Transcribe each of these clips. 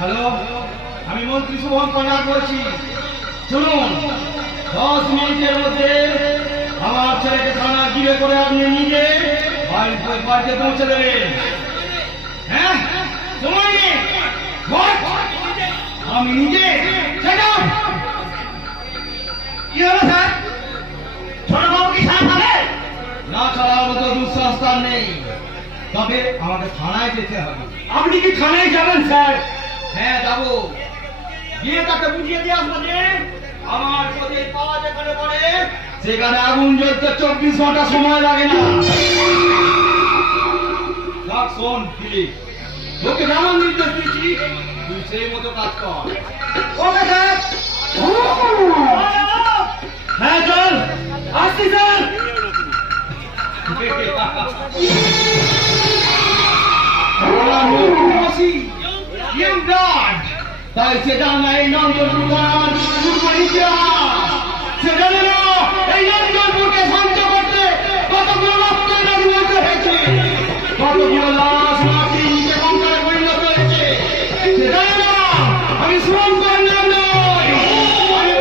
Hello, আমি মন্ত্রী শুভম কর্ণাক বলছি। শুনুন, 10 মিনিটের মধ্যে আমার ছেলেকে থানা গিরে করে আপনি নিজে বাড়িতে পৌঁছে দেবেন। হ্যাঁ, সময় নেই। আমি নিজে কি হলো স্যার? ছোটবাবু কি সারা পাবে না? চলার মতো দুঃসাহস নেই, তবে আমাকে থানায় যেতে হবে। আপনি কি থানায় যাবেন স্যার? হ্যাঁ যাবো, গিয়ে তাকে বুঝিয়ে দিয়ে আসবো যে আমার শরীর পাওয়া যেখানে পড়ে সেখানে আগুন জ্বলতে 24 ঘন্টা সময় লাগে না। শোন দিলীপ, তোকে যেমন নির্দেশ দিচ্ছি তুই সেই মতো কাজ কর। Okay sir. হ্যাঁ চল, আসছি স্যার। তাই সে জানা এই নন্দনপুর সে জানে না এই নন্দনপুরকে শান্ত করতে কতগুলো রক্ত নদী হয়েছে, কতগুলো লাশ মাটি নিচে কঙ্কালে পরিণত হয়েছে। সে জানে না আমি শ্রম করলাম নয়, আমি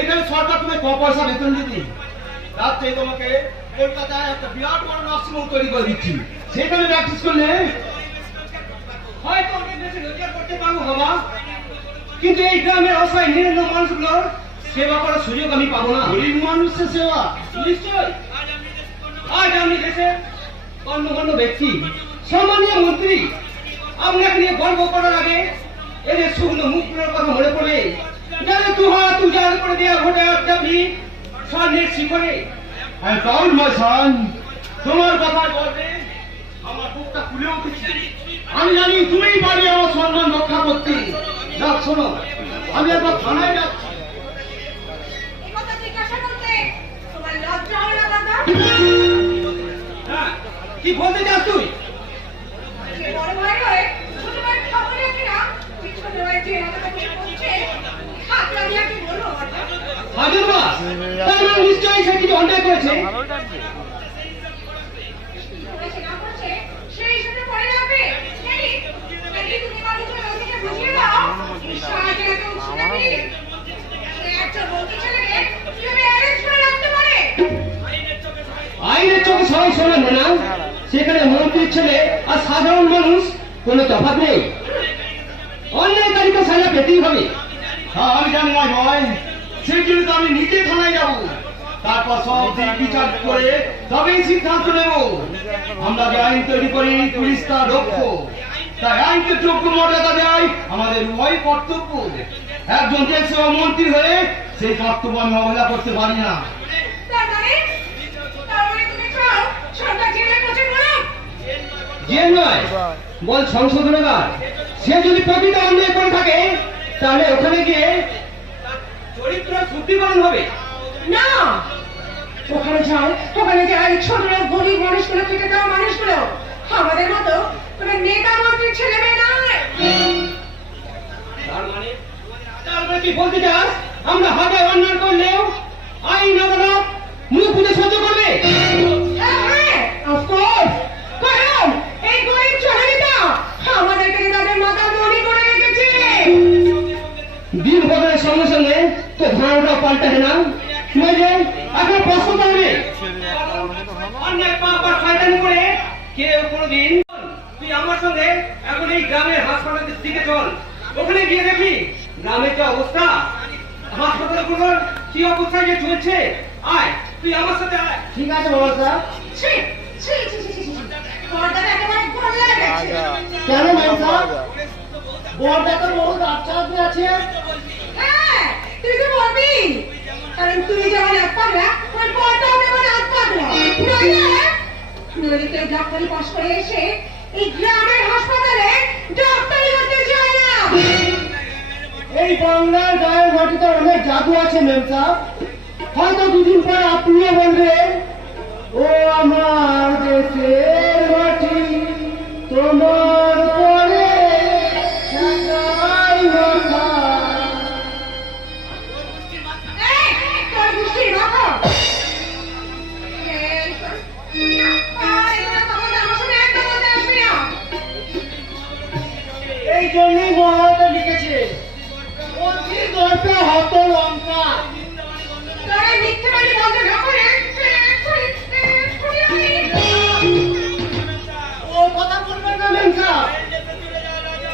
এখানে সরকার তুমি ক পয়সা বেতন দিতি, তার চেয়ে তোমাকে কলকাতায় একটা বিরাট বড় নার্সিংহোম তৈরি করে দিচ্ছি। সেখানে প্র্যাকটিস করলে হয়তো অনেক বেশি রোজগার করতে পারবো বাবা, কিন্তু এই গ্রামের অসহায় নিরীহ মানুষগুলোর সেবা করার সুযোগ আমি পাবো না। গরিব মানুষের সেবা নিশ্চয়। আজ আমি দেশের গণ্যমান্য ব্যক্তি, সম্মানীয় মন্ত্রী, আপনাকে নিয়ে গর্ব করার আগে এদের শুকনো মুখগুলোর কথা মনে পড়ে যারা তু জাল করে দেওয়া ভোটে আপনি স্বর্ণের শিখরে। তোমার কথা বলতে আমার বুকটা খুলে উঠেছে। আমি জানি তুমি পারি আমার সম্মান রক্ষা করতে। যাক শোনো, আমি একবার থানায় যাচ্ছি। কি বলতে চাস তুই? নিশ্চয়ই সে কিছু অন্যায় করেছে। আইনের চোখে সবাই সমান না, সেখানে মন্ত্রীর ছেলে আর সাধারণ মানুষ কোনো তফাৎ নেই। অন্যায়কারীকে সাজা পেতেই হবে। আমি জানি না ভয়, সেই জন্য তো আমি নিজে থানায় যাবো, তারপর সব দিক বিচার করে তবেই সিদ্ধান্ত নেব। আমরা যে আইন তৈরি করি পুলিশ তা দক্ষ, তাই আইনকে যোগ্য মর্যাদা দেয় আমাদের উভয় কর্তব্য। একজন দেশ সেবা মন্ত্রী হয়ে সেই কর্তব্য আমি অবহেলা করতে পারি না। জেল নয়, বল সংশোধনাগার। সে যদি প্রকৃত অন্যায় করে থাকে তাহলে ওখানে গিয়ে চরিত্র শুদ্ধিকরণ হবে না। ওখানে যায় ছোট গরিব মানুষগুলো থেকে দেওয়া মানুষগুলো, আমাদের মতো কোনো নেতা মন্ত্রীর ছেলে মেয়ে নয়। তার মানে কি বলতে চাস আমরা হাজার অন্যায় করলেও আইন আদালত মুখ বুঝে সহ্য করবে? এই গরিব জনতা আমাদেরকে তাদের মাথা মনি করে রেখেছে। দিন বদলের সঙ্গে সঙ্গে তো ধারণাটা পাল্টাবে না। এখন প্রশ্ন করবে অন্যায় পাপ আর শয়তানি করে কেউ কোনোদিন। তুই আমার সঙ্গে এখন এই গ্রামের হাসপাতালের দিকে চল, ওখানে গিয়ে দেখি গ্রামের যে অবস্থা, হাসপাতালগুলোর কি অবস্থায় যে চলছে। আয়, তুই আমার সাথে আয়। ঠিক আছে বাবা সাহেব। কেন ম্যাম সাহেব? বড়টা তো বহুত আচ্ছা আছে। হ্যাঁ, তুই তো বলবি, কারণ তুই যেমন এক পাগলা, ওই বড়টাও যেমন এক পাগলা। নইলে কেউ ডাক্তারি পাস করে এসে এই গ্রামের হাসপাতালে ডাক্তারি করতে চায় না। এই বাংলার গায়ের মাটিতে অনেক জাদু আছে ম্যাম সাহেব। হয়তো দুদিন পর আপনিও বলবেন ও আমার দেশের মাটি তোমার হত লঙ্কা। তারা মিথ্যে বাড়ি বন্ধ না করে ও কথা বলবেন না মেমসা।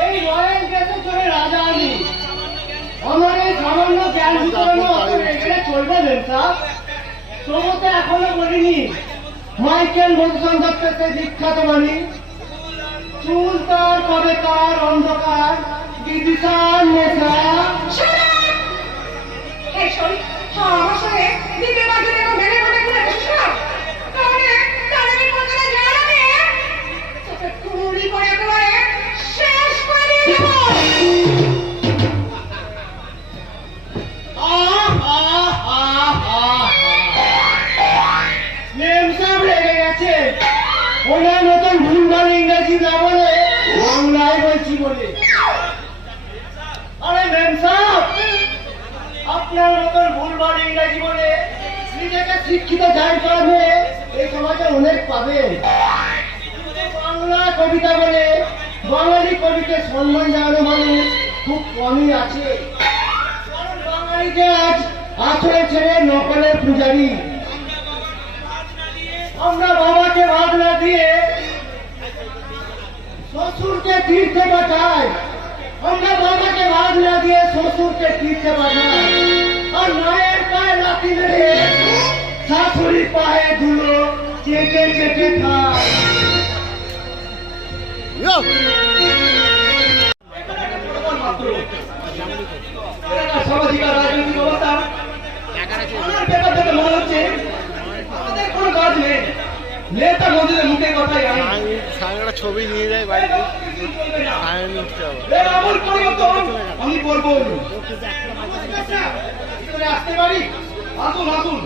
এই রয়্যাল ড্রেসে চলে রাজা আমি। আমার এই সামান্য জ্ঞান বিতরণ এখানে চলবে মেমসা। তোমাকে এখনো বলিনি মাইকেল মধুসূদন দত্তের সেই বিখ্যাত বাণী, চুল তার কবে তার অন্ধকার বিদিশার নেশা। এই শোন, আমার সঙ্গে দ্বিতীয় বাজে দেখো মেরে ঘটে ঘুরে বসে তাহলে তাহলে আমি কলকাতা যাওয়ার আগে তোকে কুড়ি করে একেবারে শেষ করে দিয়ে দেবো। মেমসাহেব রেগে গেছে। ওনার মতন ভুলভাল ইংরেজি না বলে বাংলায় বলছি বলে। আরে মেমসাহেব, আপনার মতন ভুলভাল ইংরেজি বলে নিজেকে শিক্ষিত জাহির করা হয়ে এই সমাজে অনেক পাবেন। বাংলা কবিতা বলে বাঙালি কবিকে সম্মান জানানো মানুষ খুব কমই আছে। কারণ বাঙালিকে আজ আসলে ছেড়ে নকলের পূজারী। আমরা বাবাকে ভাত না দিয়ে শ্বশুরকে তীর্থে পাঠাই। আমরা বাবাকে ভাত না দিয়ে শ্বশুরকে তীর্থে পাঠাই। আর মায়ের পায়ে লাথি মেরে শাশুড়ি পায়ে ধুলো চেটে চেটে খায়। সামাজিক আর রাজনৈতিক অবস্থা আমার ব্যাপার থেকে মনে হচ্ছে আমাদের কোনো কাজ নেই। নেতা মন্ত্রীদের মুখে কথাই একটা ছবি নিয়ে যায় বাড়িতে আমল পরিবর্তন আমি করবো। আসতে পারি? আসুন আসুন।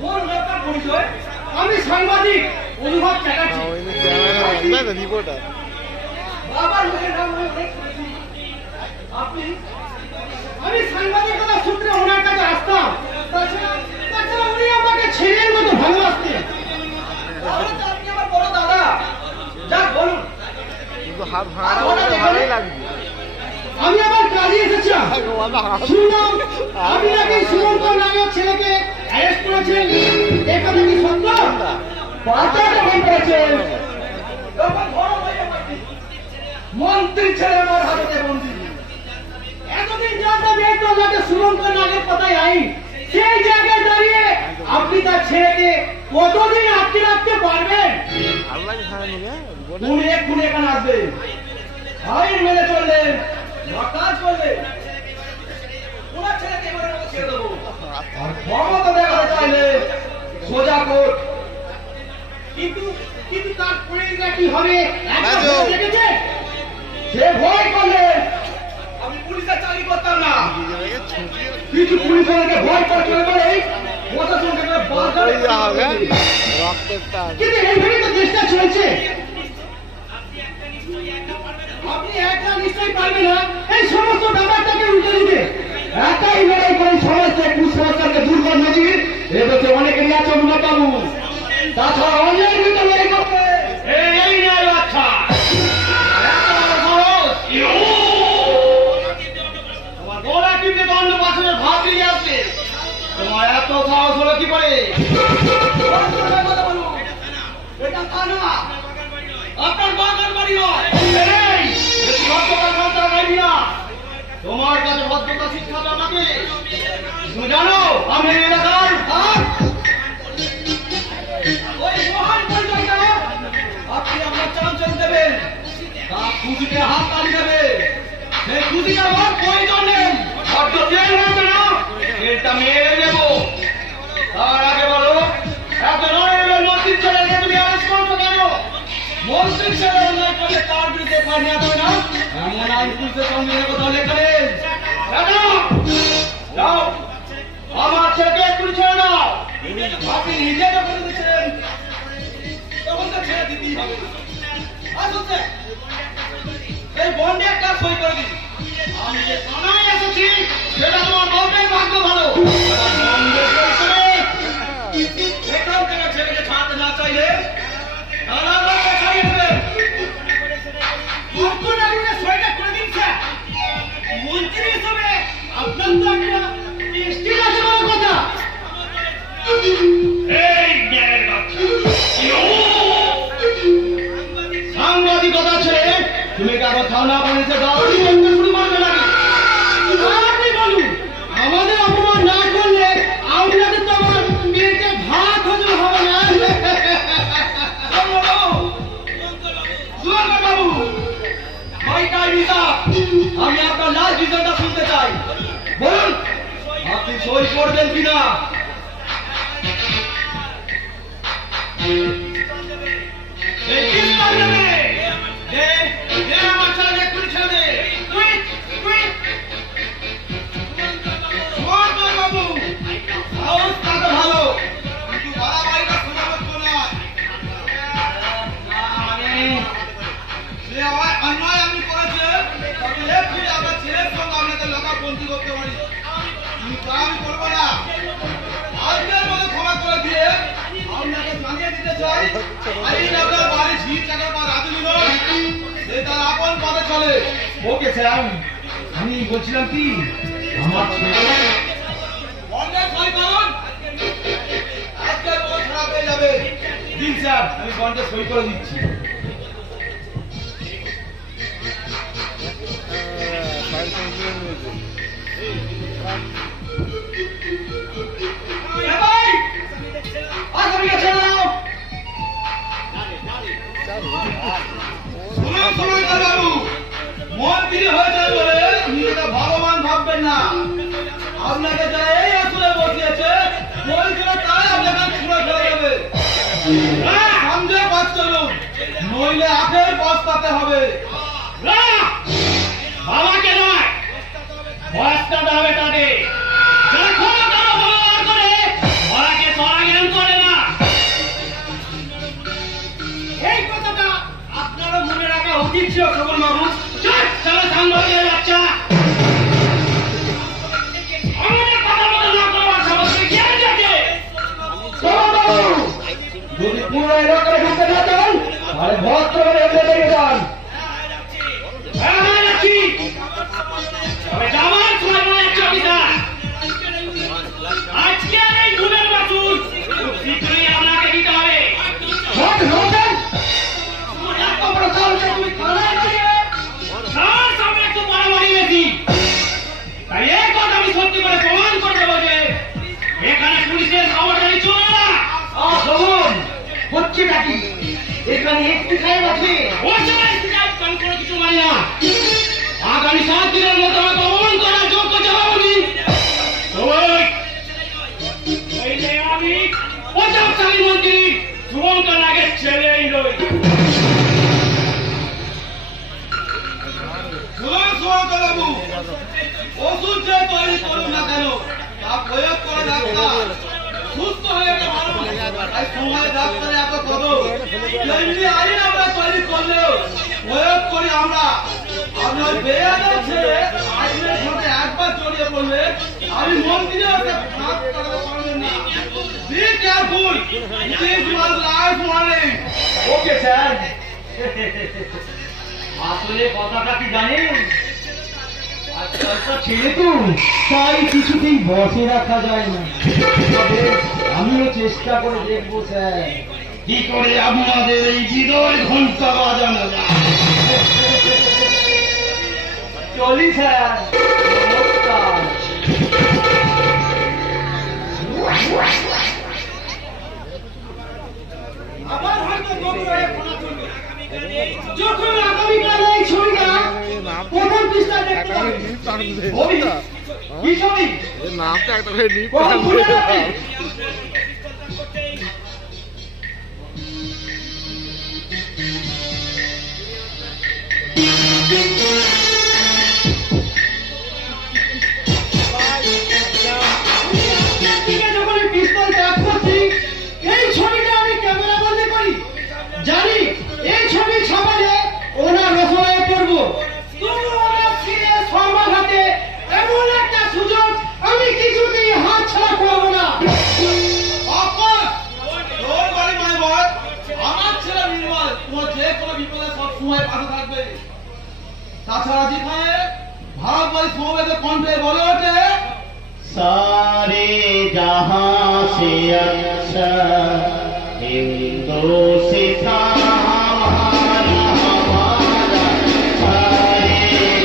মোর ব্যাপার পরিচয়, আমি সাংবাদিক অনুভব চ্যাটার্জি। রিপোর্টার বাবার মুখের নাম আপনি? আমি সাংবাদিকতা সূত্রে ওনার কাছে আসতাম। তাছাড়া উনি আমাকে ছেলের মতো ভালোবাসতেন। আপনি আমার বড় দাদা। যাক বলুন। কিন্তু হাত ভাঙা ভালোই লাগবে। আমি আমার কাজে এসেছিলাম। শুনলাম আপনি নাকি সুমন্ত নামের ছেলেকে অ্যারেস্ট করেছেন। এই কথা কি সত্য? বাচ্চাটা ফোন করেছেন। মন্ত্রী ছেলে আমার হাতে বন্দি। এতদিন জানতাম এই তো যাকে সুমন্ত নাগের কথাই আইন। সেই জায়গায় দাঁড়িয়ে আপনি তার ছেলেকে কতদিন আটকে রাখতে পারবেন? উনি এক্ষুনি এখানে আসবে। আইন মেনে চললেন, কাজ করলে ওনার ছেলেকে এবারে মতো ছেড়ে দেবো। আর ক্ষমতা দেখাতে চাইলে সোজা কোর্ট। কিন্তু কিন্তু তার পরিণতি কি হবে? দেখেছে সে ভয় করলে আমি পুলিশের চাকরি করতাম না। কিছু পুলিশ আমাকে ভয় করতে বলে প্রশাসনকে কিন্তু এইভাবে তো চেষ্টা চলছে। আপনি একটা নিশ্চয়ই পারবেন না এই সমস্ত ব্যাপারটাকে উল্টে দিতে। একাই লড়াই করে সমস্ত কুসংস্কারকে দূর করে নদীর এদেশে অনেকেরই আছে অভিজ্ঞতাবু। তাছাড়া অন্যায় বিরুদ্ধে লড়াই করতে এই নয় বাচ্চা। তোমার গোলা কিনতে দণ্ড পাথরের ভাব দিয়ে আসবে। তোমার এত সাহস হলো কি করে? এটা তা না, আপনার বাগান বাড়ি নয়। তোমার কাছে ভদ্রতা শিক্ষা আমাকে তুমি জানো আমি এলাকার ওই মহান পরিচয়টা আপনি আপনার চামচাম দেবেন, তার খুশিতে হাত তালি দেবে। সেই খুশিটা আমার প্রয়োজন নেই। অর্থ তেল হবে না, তেলটা মেরে দেব। তার আগে বলো এত নয় মন্ত্রী ছেলেকে তুমি আওয়াজ করছো কেন? মন্ত্রী ছেলে অন্যায় করলে তার বিরুদ্ধে ফাইন হবে না। এমন আইন পুলিশের সঙ্গে কোথাও লেখা নেই। যাও আমার ছেলেকে একটু ছেড়ে দাও। আপনি নিজে যখন দিচ্ছেন তখন তো ছেড়ে দিতেই হবে। আসুন এই বন্ডে একটা সই করে দিন। আমি যে থানায় এসেছি সেটা তোমার বাপের ভাগ্য ভালো। এখান থেকে ছেলেকে ছাড়তে না চাইলে মন্ত্রী হিসেবে আমার লাস্ট ডিসিশনটা শুনতে চাই। বলুন আপনি সই করবেন কিনা? এই পিস্তল নেবে। দে দে আমার ছেলেকে এক্ষুনি ছেড়ে দে। Quick quick. শোন তোর বাবু, সাহস থাকতে ভালো, কিন্তু বাড়াবাড়িটা শোনাবো না। যে অন্যায় আমি করেছে তাকে এক্ষুনি আপনার ছেলের সঙ্গে আপনাকে লোকাবন্দি করতে পারি, কিন্তু তা আমি করবো না। আজকের মধ্যে ক্ষমা করে দিয়ে আপনাকে জানিয়ে দিতে চাই, আইন আপনার বাড়ি ঝির চাকা পা রাজু নিল, সে তার আপন পথে চলে। ওকে স্যার, আমি বলছিলাম কি আমার ছেলে বন্ডের সই করুন, আজকের পর ছাড়া পেয়ে যাবে। দিন স্যার, আমি বন্ডে সই করে দিচ্ছি। আসামিকে ছেড়ে দাও। শুনুন শুনুন বাবু, মন্ত্রী হয়েছে বলে নিজেকে ভগবান ভাববেন না। আপনাকে যারা এই আসলে বসিয়েছে বলছিল তাই আপনাকে ছুঁড়ে ফেলে দেবে। সামনে বাস চলুন, নইলে আখের পস্তাতে হবে। বাবাকে নয়, পস্তাতে হবে তাদের। যারা ক্ষমতার অপব্যবহার করে ওরাকে সরা জ্ঞান করে না। এই কথাটা আপনারও মনে রাখা উচিত ছিল খবর বাবু। সাংবাদিকের বাচ্চা আমাদের কথা মতো না করবার সমস্যা জ্ঞান থাকে। যদি পুনরায় এলাকায় ঢুকতে না চান তাহলে ভদ্র করে এমনি লেগে যান। হ্যাঁ যাচ্ছি, তবে যাওয়ার সময় মনে হচ্ছে অফিসার আজকে এই গুণের মাসুল খুব শীঘ্রই আপনাকে দিতে হবে। তাই এই কথা আমি সত্যি করে প্রমাণ করে দেবো যে এখানে পুলিশের খবরদারি চলে না। হচ্ছেটা কি এখানে একটি সাহেব আছে? ওই সময় আমি কোনো কিছু মানি না। আগামী 7 দিনের মধ্যে আমাকে অপমান করার যোগ্য জবাবি আমি প্রতাপশালী মন্ত্রী শুভঙ্কর নাগের ছেলেই নই। শুভঙ্কর বাবু, ওষুধ যে তৈরি করুন না কেন তা প্রয়োগ করে ডাক্তার সুস্থ হয়ে গেলে ভালো। তাই সময় ডাক্তারে এত কদর, তেমনি আইন আমরা তৈরি করলেও প্রয়োগ করি আমরা। আপনার বেয়াদের ছেলে আইনের সাথে একবার জড়িয়ে পড়লে আমি মন্ত্রী ওকে ফাঁক করাতে পারবেন না। Be careful, it is your life warning. Okay sir. আসলে কথাটা কি জানেন, আজকালকার ছেলে তো তাই কিছুতেই বসে রাখা যায় না। তবে আমিও চেষ্টা করে দেখবো স্যার কি করে আপনাদের এই হৃদয় ঘন্টা বাজানো যায়। চলি স্যার, নমস্কার। আবার হয়তো যখন আগামীকাল এই ছবিটা প্রথম পৃষ্ঠা দেখতে পাবেন। কি ছবি? নামটা একটা যখন পিস্তল ব্যাক করছি এই ছবিটা আমি ক্যামেরা বন্দি করি, জানি এই ছবি ছাপালে ওনার রসনায় পড়বো। তবু ওনার সিরিয়াস সংবাদ হাতে এমন একটা সুযোগ আমি কিছুতেই হাত ছাড়া করবো না। আমার ছেলে নির্মল তোমার যে কোনো বিপদে সব সময় পাশে থাকবে। তাছাড়া যেখানে ভারতবর্ষ সমবেত কণ্ঠে বলে ওঠে सारे जहां से अच्छा हिंदुस्तान हमारा हमारा, सारे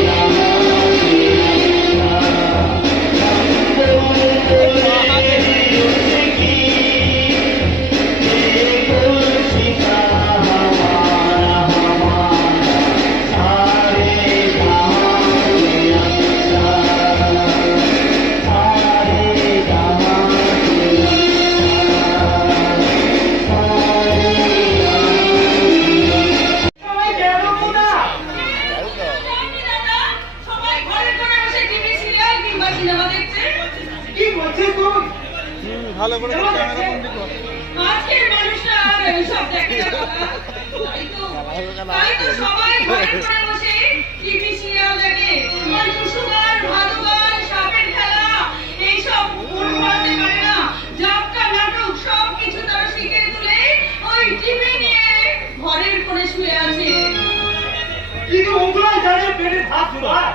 जहां से अच्छा उसकी गुलसितान हमारा हमारा, सारे जहां से अच्छा। ভালো করে এবং ক্যামেরা বন্দি কর। আজকের মানুষরা আর এইসব দেখে না দাদা। তাই তো সবাই ঘরে ঘরে বসে টিভি সিরিয়াল দেখে। ওই টুসু গান, ভাদু গান, সাপের খেলা এইসব মনে পড়তে পারে না। যাত্রা, নাটক সব কিছু তারা শিখে তুলে ওই টিভি নিয়ে ঘরের কোণে শুয়ে আছে। কিন্তু ওগুলোই জানে পেটে ভাত জোগায়।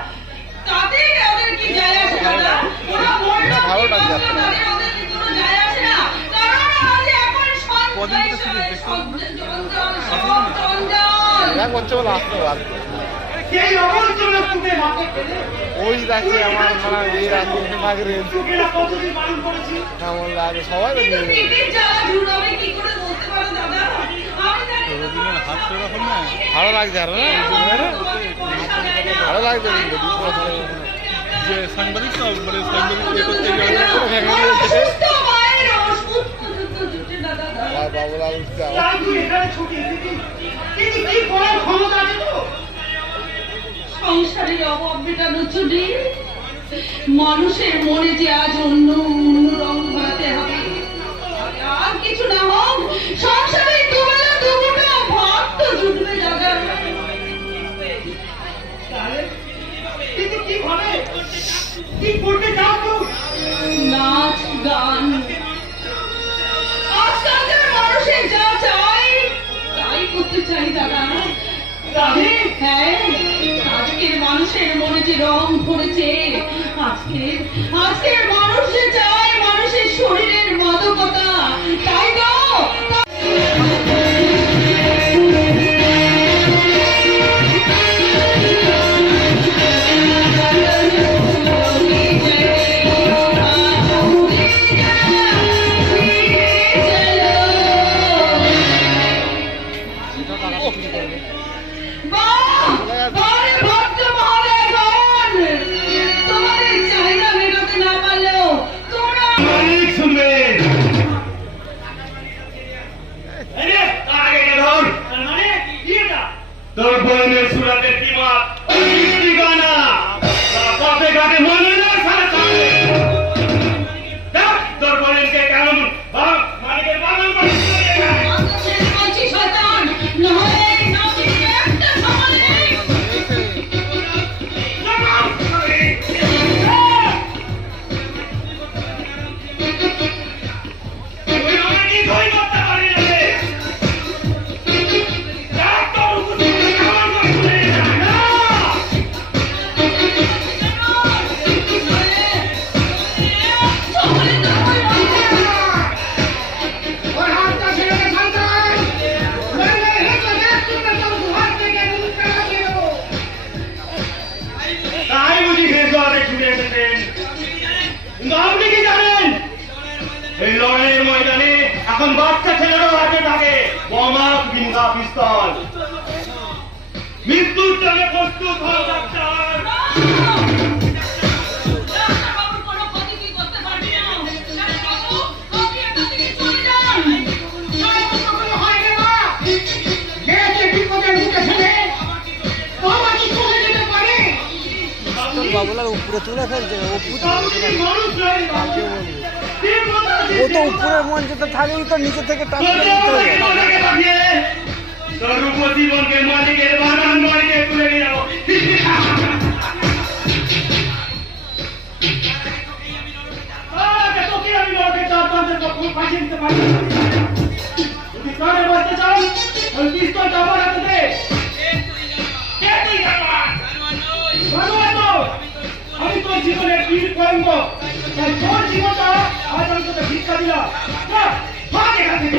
তাতে ওদের কি যায় আসে দাদা? ওরা মরলো ভালো কি লাগছে বাঁচলো আপনার। তাদের ওদের কোনো যায় আসে না। কারণ আজ এখন কদিন তো শুধু এরা করছে বলে আসতে পারবে। সেই লবণ চলে ফুটে মাকে ফেলে ওই দেখে আমার মানে এই রাতে মাকে রেল চোখেরা কতদিন বারণ করেছি। কেমন লাগে সবাই তো কিন্তু নিয়ে নেবে। টিভির জ্বালা ঝুলাবে কি করে বলতে পারো দাদা? আমি জানি না। ভালো লাগছে আর না ভালো লাগছে কিন্তু যে সাংবাদিক তো মানে সাংবাদিক ইয়ে করতে গিয়ে পুরো ভেঙে দিয়েছে। অসুস্থ মায়ের অসুস্থ জুটে দাদা। আর বাবুলা উঠতে তাই তুই এখানে ছুটি এসেছি। কিন্তু কি করার ক্ষমতা আছে তো? সংসারের অভাব মেটানোর জন্য মানুষের মনে যে আজ অন্য রং ভরাতে হবে। আর কিছু না হোক সংসারে দুবেলা দুমুঠো ভাত তো জুটবে দাদা। তাহলে কিন্তু কি ভাবে? কি করতে চাও তুই? নাচ গান আজকালকার মানুষের যা চাই তাই করতে চাই দাদা। দাদি হ্যাঁ, আজকের মানুষের মনে যে রং ধরেছে, আজকের মানুষ যে চায় মানুষের শরীরের মাদকতা, তাই তো তোমাদের চাহিদা মেটাতে না পারলেও তোমরা মালিক শুনবে। এই রে, তার আগে কে ধর? তার মানে কি এটা? তোর বোনের সুরাতের কিমাত মিষ্টি গানা বাপে গাকে মনে না সারা সামনে দেখ তোর বোনকে কেমন মালিকের বাগান করে ছেড়ে বলছি শয়তান, নাহলে এই নাচিকে একটা সামাল নেই। তাই বুঝি ফেসবুকে ছুটে এসেছেন। কিন্তু আপনি কি জানেন এই লড়াইয়ের ময়দানে এখন বাচ্চা ছেলেরাও হাতে থাকে বোমা বিন্দা পিস্তল। মৃত্যুর জন্য প্রস্তুত হও ডাক্তার। ডাক্তারবাবুর কোনো ক্ষতি কি করতে পারবি না। ডাক্তারবাবু, আপনি এখান থেকে চলে যান। বাবুলার উপরে তুলে ফেলছে বাবু কি মানুষ নয় বাবু? তিন কথা ও তো উপরের মঞ্চে থাকেই তো নিচে থেকে টাকা তোর রূপজীবনকে মালিকের বাগান বাড়িতে তুলে নিয়ে যাবো। তোকে আমি লড়কে 4-5 বছর ফাঁসি দিতে পারি। যদি প্রাণে বাঁচতে চাও ওই পিস্তলটা আমার হাতে দে। কে তুই জানোয়ার? জানোয়ার তো? আমি তোর জীবনের বীর কর্ম তাই তোর জীবনটা আজ আমি তোকে ভিক্ষা দিলাম। যা, ভাগ এখান থেকে।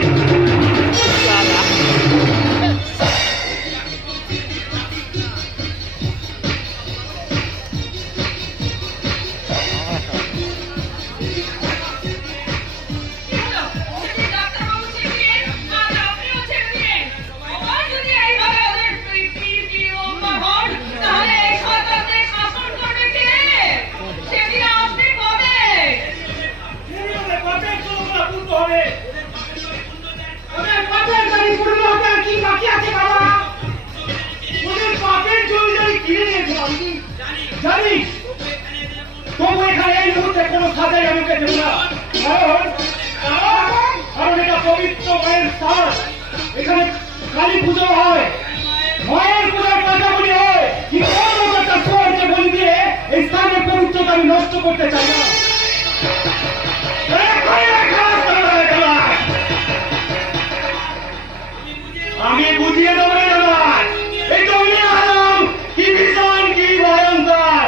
কি হলো? যদি ডাক্তারবাবু ছেড়ে দিলেন, আর আপনিও ছেড়ে দিলেন। আবার যদি এইভাবে ওদের হন, তাহলে এই সরকারকে শাসন করবে কে? সেদিন আসবে কবে? ওদের পাপের জন্য পূর্ণ হবে। ওদের পাপের জন্য পূর্ণ হবে আর কি বাকি আছে বাবা? ওদের পাপের জন্য কিনে নিয়েছে আমি জানিস তবু এখানে এই মুহূর্তে কোনো সাজাই আমি ওকে দেবো না। কারণ মায়ের স্থান, এখানে কালী পুজো হয়, মায়ের পূজার কার্যাবলী হয়। কি কোনো একটা সোয়ারকে বলি দিয়ে এই স্থানের পবিত্রতা আমি নষ্ট করতে চাই না। আমি বুঝিয়ে দেবো এবার এই জমি আলম কি ভীষণ কি ভয়ঙ্কর।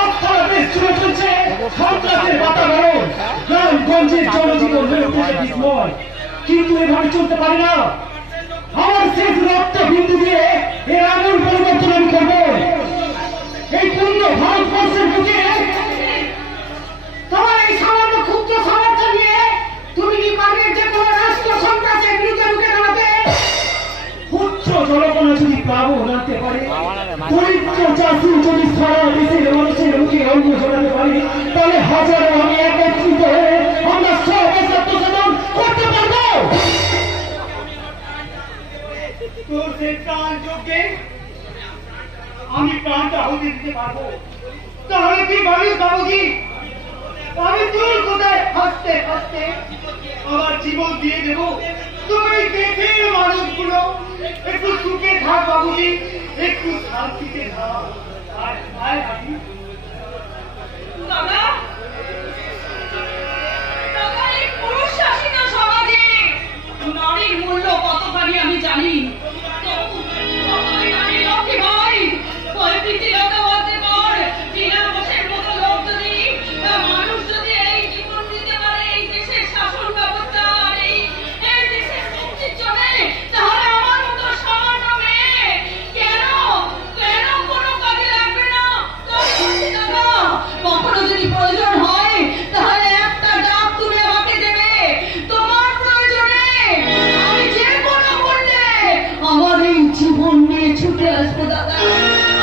আপনারা বেশ চলে চলছে সন্ত্রাসের বাতাবরণ, গ্রামগঞ্জের জনজীবন হয়ে উঠেছে বিস্ময়। কিন্তু এভাবে চলতে পারে না। আমার শেষ রক্ত বিন্দু দিয়ে এই আগুন পরিবর্তন আমি করবো। এই পূর্ণ ভারতবর্ষের বুকে তোমার এই সামান্য ক্ষুদ্র সামর্থ্য নিয়ে তুমি কি পারবে যে কোনো রাষ্ট্র সন্ত্রাসের বিরুদ্ধে রুখে দাঁড়াতে? উচ্চ জলপনা যদি প্লাবন আনতে পারে, দরিদ্র চাষি যদি সারা দেশের মানুষের মুখে অন্ন জড়াতে পারে, তাহলে হাজারো আমি একত্রিত হয়ে আমরা সব আত্মসাধন করতে পারবো। তোর সেই প্রাণ যোগ্যে আমি প্রাণটা আহুতি দিতে পারবো। তাহলে কি বলিস বাবুজি, আমি তোর কোথায় হাসতে হাসতে আমার জীবন দিয়ে দেব। তুমি দেশের মানুষগুলো একটু সুখে থাক বাবুজি, একটু শান্তিতে থাক। আর আয় হাঁটি দাদা, দাদা, এই পুরুষ শাসিত সমাজে নারীর মূল্য কতখানি আমি জানি। তবু আমার নারী লক্ষ্মী ভাই, ওই পৃথিবীটা বলতে পার, বিনা বসের মতো লোক যদি মানুষ যদি এই জীবন দিতে পারে এই দেশের শাসন ব্যবস্থা, এই দেশের মুক্তির জন্য, তাহলে আমার মতো সামান্য মেয়ে কেন কেন কোনো কাজে লাগবে না? দাদা, কখনো যদি প্রয়োজন হয় তাহলে একটা ডাক তুমি আমাকে দেবে। তোমার প্রয়োজনে আমি যে কোনো মূল্যে আমার এই জীবন নিয়ে ছুটে আসবো দাদা,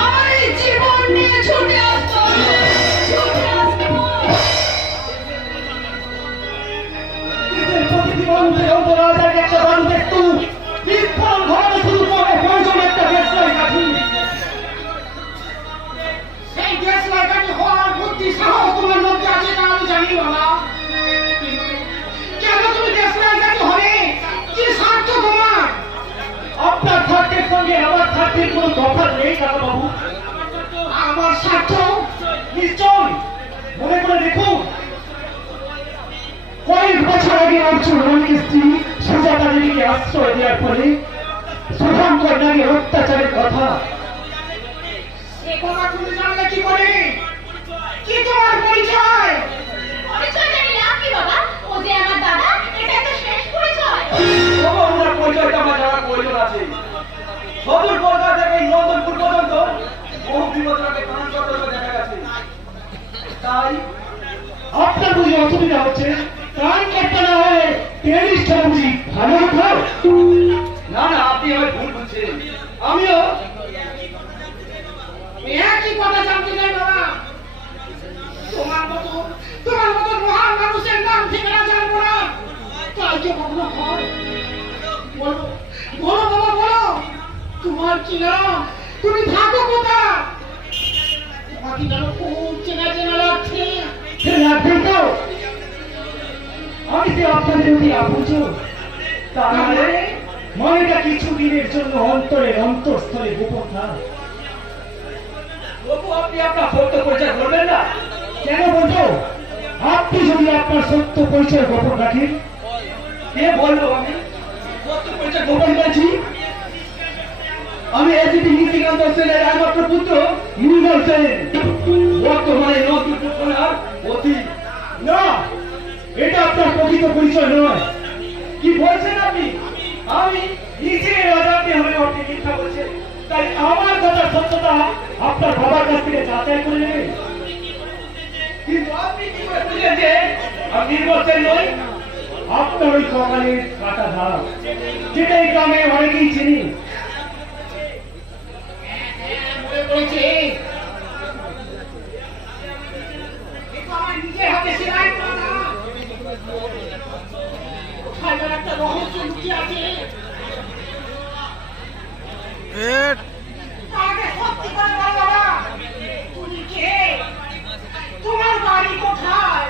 আমার এই জীবন নিয়ে ছুটে আসবো, ছুটে আসবো। দেশের প্রতিটি মানুষের অন্তরাজার একটা মানুষ একটু বিস্ফোরণ ঘটানো শুরু করে প্রয়োজন একটা দেশলাই কাঠি। সেই দেশলাই কাঠি হওয়ার বুদ্ধি সাহস তোমার মধ্যে আছে তা আমি জানি বাবা। কেন তুমি দেশলাই কাঠি হবে? কি স্বার্থ তোমার? আপনার স্বার্থের সঙ্গে আমার স্বার্থের কোনো তফাৎ নেই কাকাবাবু। আমার স্বার্থ নিশ্চয় মনে করে দেখুন। কয়েক বছর আগে অর্জুন রানীর স্ত্রী সুজাতা দেবীকে আশ্রয় দেওয়ার ফলে শুভঙ্কর নারী অত্যাচারের কথা এ কথা তুমি জানলে কি করে? কি তোমার পরিচয়? পরিচয় জানি না কি বাবা, ও যে আমার দাদা, এটা তো শেষ পরিচয়। তবু ওনার পরিচয়টা আমার জানার প্রয়োজন আছে। সদর কলকাতা থেকে নন্দনপুর পর্যন্ত বহু বিপদ আগে কান সতর্ক দেখা গেছে। তাই আপনার বুঝি অসুবিধা হচ্ছে? কান কাটতে না হয় টেনিসটা বুঝি ভালো হতো? না না, আপনি আমায় ভুল বুঝছেন। আমিও একই কথা জানতে চাই বাবা। তোমার মতো মহান মানুষের নাম ঠিকানা জানবো না, তাই যে কখনো হয়? বলো বলো বাবা, বলো তোমার কি নাম? তুমি থাকো কোথায়? তোমাকে যেন খুব চেনা চেনা লাগছে। লাগবে তো, আমি যে আপনাদের যদি আপুজ, তাহলে মনেটা কিছু দিনের জন্য অন্তরের অন্তঃস্থলে গোপন না। আপনি আপনার সত্য পরিচয় বলবেন না কেন বলবো? আপনি যদি আপনার সত্য পরিচয় গোপন রাখেন, কে বলবো আমি সত্য পরিচয় গোপন করেছি? আমি এসিপি নিশিকান্ত সেনের একমাত্র পুত্র নির্মল সেন, বর্তমানে নদীর অতি। না, এটা আপনার প্রকৃত পরিচয় নয়। কি বলছেন আপনি? আমি নিজে রাজাকে হলে আপনি মিথ্যা বলছেন, তাই আমার কথা সত্যতা আপনার বাবার কাছ থেকে যাচাই করে নেবেন। কিন্তু আপনি কি করে বুঝলেন যে আমি নির্মল সেন নই? আপনার ওই কপালের কাটা ধারা, যেটা এই গ্রামে অনেকেই চিনি। নিজের হাতে সেলাই করা না, একটা রহস্য লুকিয়ে আছে। আগে সত্যি করে বল বাবা, তুমি কে? তোমার বাড়ি কোথায়?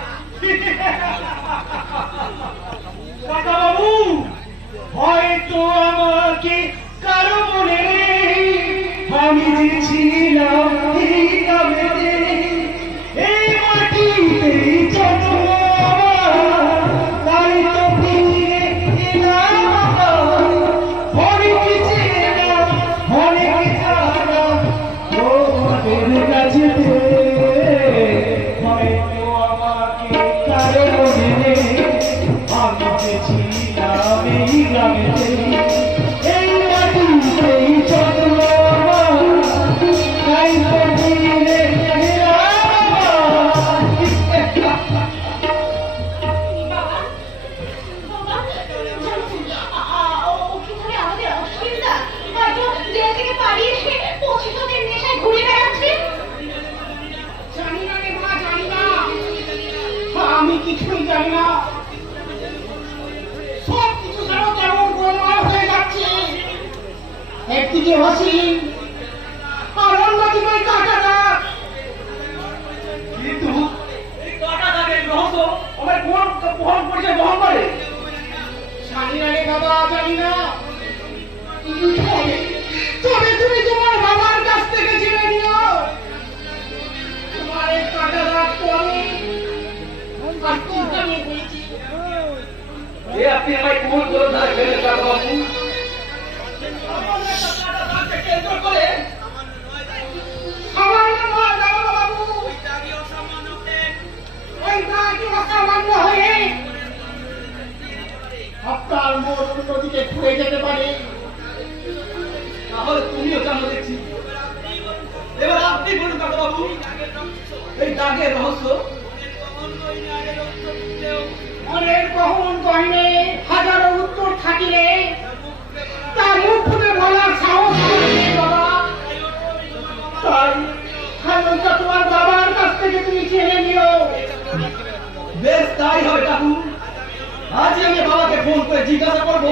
ছোট তাই তো ফিরে এলাম অনেক জানা তোমাদের কাছে হয়তো আমাকে কারো মনে নেই আমি যে ছিলাম এই গ্রামেতে এই মাটিতেই জন্ম আমার তাই তো ফিরে ওখানে আমাদের অসুবিধা হয়তো জেল থেকে পালিয়ে এসে প্রতিশোধের নেশায় ঘুরে বেড়াচ্ছে। জানি না রে মা, জানি না। আমি কিছুই জানি না। সব কিছু যেন কেমন গোলমাল হয়ে যাচ্ছে। একদিকে হাসিন আর অন্যদিকে কাটা দাগ। কিন্তু এই কাটা দাগের রহস্য আমার বহন পরিচয় বহন করে। জানি না রে বাবা, জানি না। তবে তুমি তোমার বাবার কাছ থেকে জেনে নিও তোমার এই কাটা দাগ তো আমি আর কোনটা আমি বলেছি। আপনি আমায় কোন করে ধরে ফেলে কাটা বাবু? সামান্য নয় দারোগা বাবু, ওই দাগই অসামান্য হয়ে আপনার মন অন্যদিকে ঘুরে যেতে পারে। তাহলে তুমিও জানো দেখছি। এবার আপনি বলুন দাদা বাবু, এই দাগের রহস্য। মনের গহন গহনে হাজারো উত্তর থাকিলে তার মুখ ফুটে বলার সাহস করবে বাবা। তাই খাজনটা তোমার বাবার কাছ থেকে তুমি জেনে নিও। বেশ, তাই হয় কাকু। আজই আমি বাবাকে ফোন করে জিজ্ঞাসা করবো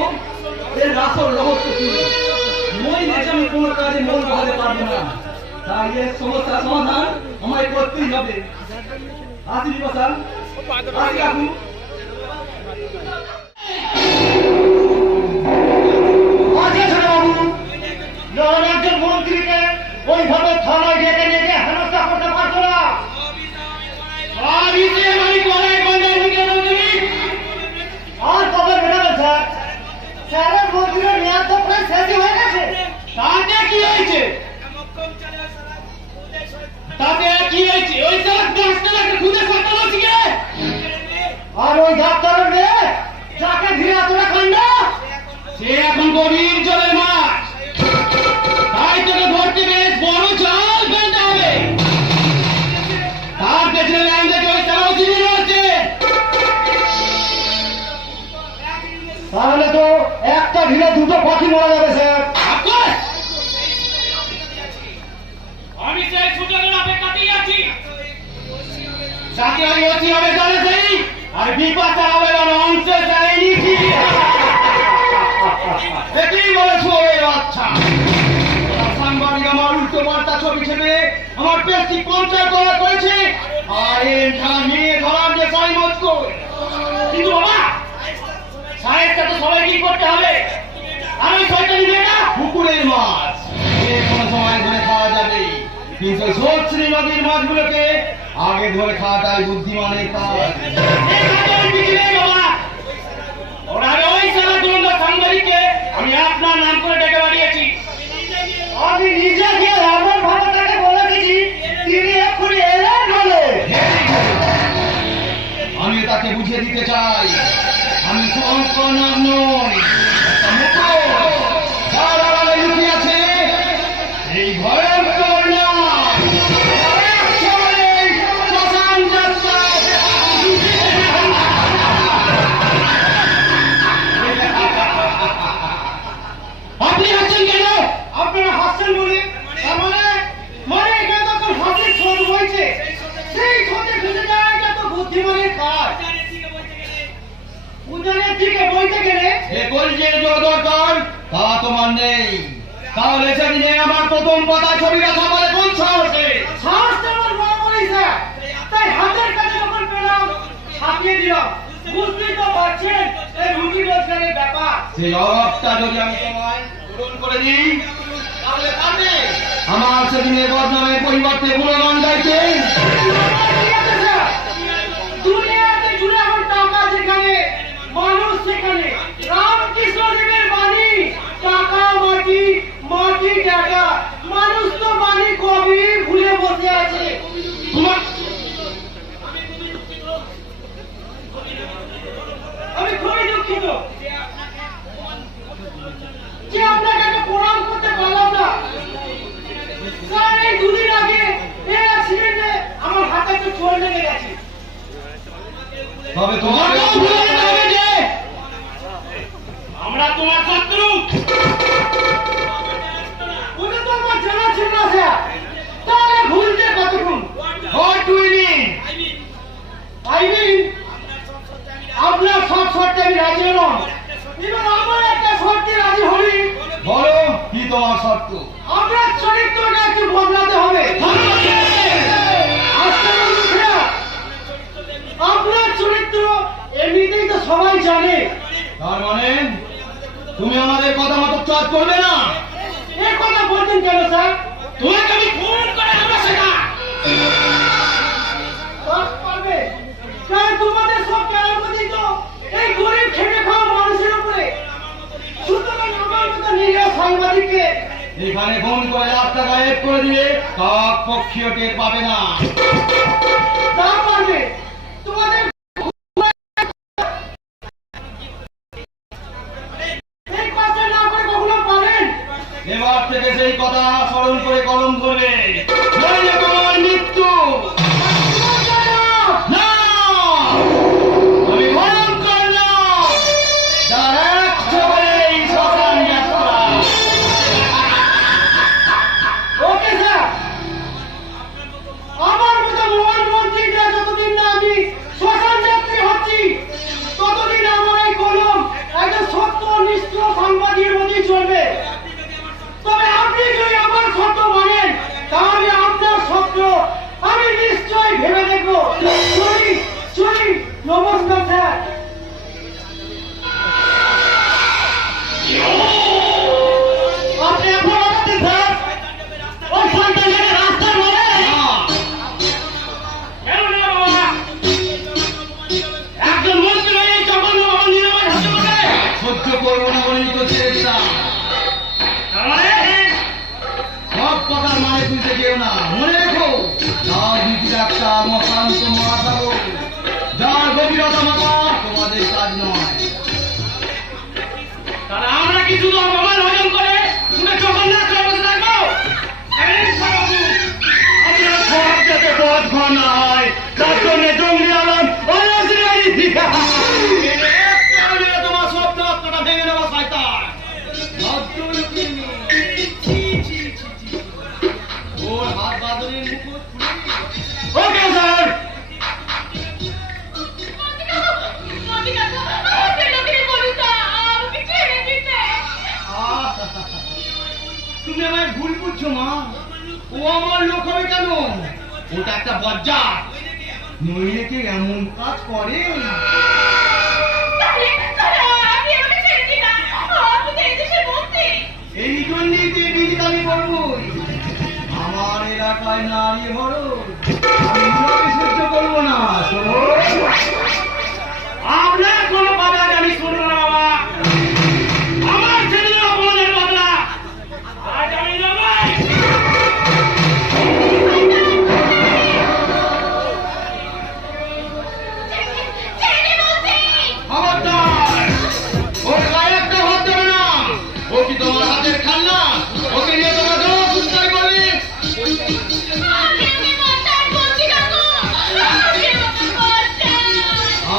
এর আসল রহস্য কি। মই দেখে আমি কোনো কাজে মন বহাতে পারবো না, তাই এর সমস্যার সমাধান আমায় করতেই হবে। আসি বসা, আসি কাকু। একজন মন্ত্রীকে ওইভাবে থানায় ডেকে ডেকে হেনস্থা করতে পারছো না। আর কবে বেরোবে স্যার? স্যারের মন্ত্রীর মেয়াদ তো প্রায় শেষই হয়ে গেছে। তাতে কি হয়েছে? তাতে কি হয়েছে? ওই স্যার ডাক্তারকে খুঁজে করতে বলছি। আর ওই ডাক্তারের মেয়ে যাকে ঘিরে এতটা কাণ্ড, সে এখন গভীর জলের মাছ। তাই তোকে ধরতে বেশ বড় জাল ফেলতে হবে। তার পেছনে লাইন দেখে ওই তারাও চিনি হচ্ছে। তাহলে তো একটা ঢিলে দুটো পাখি মারা যাবে স্যার। আমি সেই সুযোগের অপেক্ষাতেই আছি। যাকে আমি অতি হবে জানে সেই, আর বিপাশা হবে অংশ যায়নি কি। এটাই বলেছো এর আচ্ছা। সাংবাদিক আমার উল্টো পাল্টা ছবি ছেড়ে আমার পেশি পঞ্চায়েত করা করেছে, আর এর খেলা মেয়ে ধরার যে সাইমত করে। কিন্তু বাবা, সাহেবটা তো সবাই কি করতে হবে। আর ওই শয়তানি মেয়েটা পুকুরের মাছ, যে কোনো সময় ধরে খাওয়া যাবে, কিন্তু সচ্ছ্রী নদীর মাছগুলোকে আগে ধরে খাওয়াটাই বুদ্ধিমানের কাজ। ওরা ওই সারা দুর্গা সাংবাদিককে আমি আপনার নাম করে ডেকে বাড়িয়েছি। আমি নিজেকে এমন ভাবে তাকে বলে দিয়েছি, তিনি এক্ষুনি এলেন বলে। আমি তাকে বুঝিয়ে দিতে চাই আমি সংকর নাম নই, যার আড়ালে লুকিয়ে আছে এই ভয়ঙ্কর নাম। আপনি হাসছেন কেন? আপনারা হাসছেন বলে মানে এখানে তখন হাসির ছোট হয়েছে, সেই ছোটে খুঁজে যায় এটা তো বুদ্ধিমানের কাজ। উজানের দিকে বইতে গেলে যে কলজের জোর দরকার তা তোমার নেই। তাহলে সেদিনে আমার প্রথম কথা ছবিটা ছাপালে কোন সাহসে? সাহস তো আমার বড় বড়ই স্যার, তাই হাতের কাছে যখন পেলাম ছাপিয়ে দিলাম। বুঝতেই তো পারছেন এই রুটি রোজগারের ব্যাপার। সেই অভাবটা যদি আমি তোমায় পূরণ করে দিই তাহলে পারবে আমার সেদিনের বদনামের পরিবর্তে গুণগান গাইতে। দুনিয়া তবে তোমাকেও ভুলে যেতে হবে যে আমরা তোমার শত্রু। ওটা তো আমার জানা ছিল না স্যার, তাহলে ভুলতে কতক্ষণ? What do you mean? I mean, আপনার সব শর্তে আমি রাজি হলাম, এবার আমার একটা শর্তে রাজি হলি। বলো কি তোমার শর্ত? আপনার চরিত্রটা একটু বদলাতে হবে। আজকে বলুন স্যার, আপনার চরিত্র এমনিতেই তো সবাই জানে। তার মানে তুমি আমাদের কথা মতো কাজ করবে না? এ কথা বলছেন কেন স্যার? তোমাকে আমি খুন করে দেবো সেটা। পারবে, কারণ তোমাদের সব কেরামতি তো এই গরিব খেটে খাওয়া মানুষের উপরে। সুতরাং আমার মতো নিরীহ সাংবাদিককে এখানে ফোন করে রাস্তা গায়েব করে দিলে কাক পক্ষীয় টের পাবে না। তা পারবে। তোমাদের এই কাজটা না করে কখনো পারেন? এবার থেকে সেই কথা স্মরণ করে কলম ধরবে, নইলে তোমার মৃত্যু। না, আমি ভয়ঙ্কর না, যার এক চোখে এই শ্মশান যাত্রা। ওকে স্যার, আমার মতো মহান মন্ত্রীরা যতদিন না আমি শ্মশান যাত্রী হচ্ছি, ততদিন আমার এই কলম একজন সত্য নিষ্ঠ সাংবাদিকের মতোই চলবে। তবে আপনি যদি আমার সত্য মানেন, তাহলে আপনার সত্য আমি নিশ্চয়ই ভেবে দেখবো। চলি চলি, নমস্কার স্যার। আপনি এখন বলতে স্যার, ওই সন্তানটাকে রাস্তার মোড়ে একজন মন্ত্রী হয়ে এই জঘন্য নিরাময় হতে পারে? সহ্য করবো না বলেই তো ছেড়ে দিলাম। সব কথার মানে তুলতে যেও না, মনে রেখো রাজনীতির একটা মতান্ত মহাসাগর, যার গভীরতা মাথা তোমাদের কাজ নয়। তাহলে আমরা কি শুধু অপমান হজম করে শুনে জগন্নাথ বসে থাকবো? আপনারা সব যাতে পথ ঘর না হয় তার জন্য জঙ্গি আলম তোমার সব আত্মাটা ভেঙে নেওয়া শয়তান। ওর হাত বাদলের মুকুট খুলে ওকে স্যার। তুমি আমায় ভুল বুঝছো মা, ও আমার লোক হবে কেন? ওটা একটা বজ্জাত, নইলে কি এমন কাজ করে? এই জন্যই যে বিদিত আমি বলবই, আমার এলাকায় নারী হরো আমি সহ্য করবো না। আপনার কোনো কথা আমি শুনবো না বাবা। আমার ছেলেদের অপমানের বদলা আজ আমি নেবই। খবরদার, ওর গায়ে একটা হাত দেবে না। ও কি তোমার হাতের খেলনা? ওকে নিয়ে তোমার জন্য সুস্থ করবে।